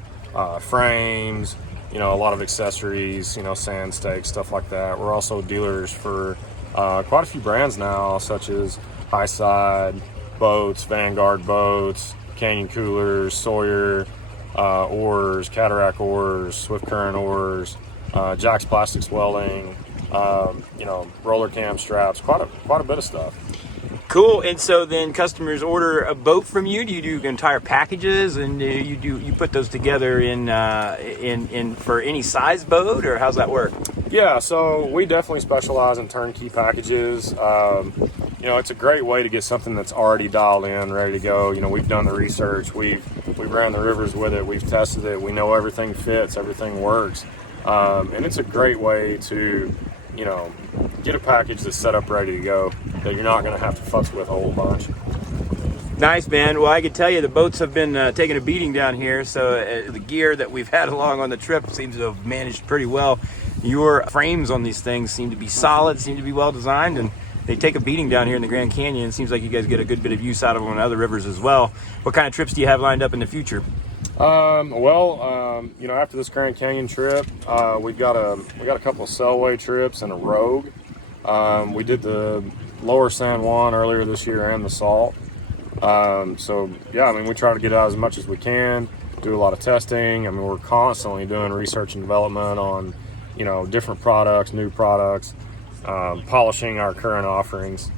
frames, a lot of accessories, sand stakes, stuff like that. We're also dealers for quite a few brands now, such as Highside boats, Vanguard boats, Canyon coolers, Sawyer oars, Cataract oars, Swift Current oars, Jack's Plastics welding, roller cam straps, quite a bit of stuff. Cool. And so then customers order a boat from you. Do you do entire packages, and you put those together in for any size boat, or how's that work? Yeah, so we definitely specialize in turnkey packages. It's a great way to get something that's already dialed in, ready to go. We've done the research, we've ran the rivers with it, we've tested it, we know everything fits, everything works, and it's a great way to get a package that's set up ready to go that you're not going to have to fuss with a whole bunch. Nice, man. Well, I can tell you the boats have been taking a beating down here, so the gear that we've had along on the trip seems to have managed pretty well. Your frames on these things seem to be solid, seem to be well designed, and they take a beating down here in the Grand Canyon. It seems like you guys get a good bit of use out of them on other rivers as well. What kind of trips do you have lined up in the future? After this Grand Canyon trip, we got a couple of Selway trips and a Rogue. We did the Lower San Juan earlier this year and the Salt. We try to get out as much as we can, do a lot of testing. We're constantly doing research and development on, different products, new products, polishing our current offerings.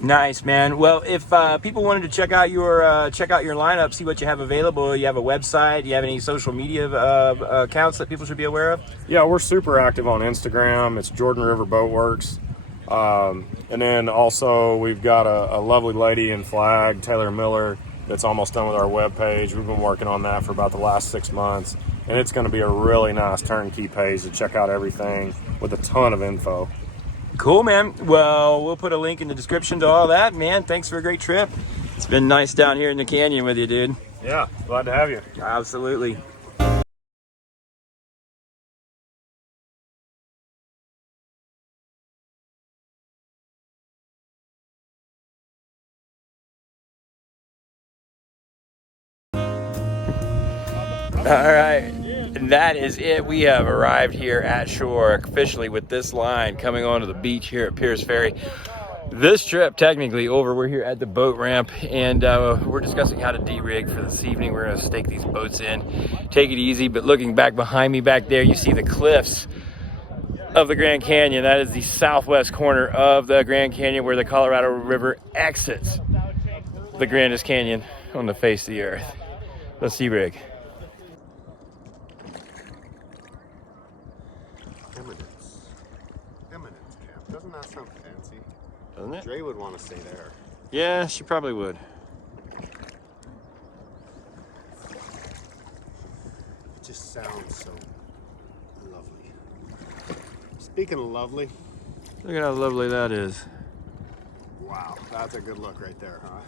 Nice, man. Well, if people wanted to check out your lineup, see what you have available, you have a website, do you have any social media accounts that people should be aware of? Yeah, we're super active on Instagram. It's Jordan River Boat Works. And then also we've got a lovely lady in Flag, Taylor Miller, that's almost done with our webpage. We've been working on that for about the last 6 months, and it's going to be a really nice turnkey page to check out everything with a ton of info. Cool, man. Well, we'll put a link in the description to all that, man. Thanks for a great trip. It's been nice down here in the canyon with you, dude. Yeah, glad to have you. Absolutely. All right, and that is it. We have arrived here at shore officially with this line coming onto the beach here at Pierce Ferry. This trip technically over. We're here at the boat ramp, and we're discussing how to de-rig for this evening. We're gonna stake these boats in, take it easy. But looking back behind me back there, you see the cliffs of the Grand Canyon. That is the southwest corner of the Grand Canyon where the Colorado River exits the grandest canyon on the face of the earth. Let's de-rig. Eminence Camp. Doesn't that sound fancy? Doesn't it? Dre would want to stay there. Yeah, she probably would. It just sounds so lovely. Speaking of lovely, Look at how lovely that is. wow, that's a good look right there, huh?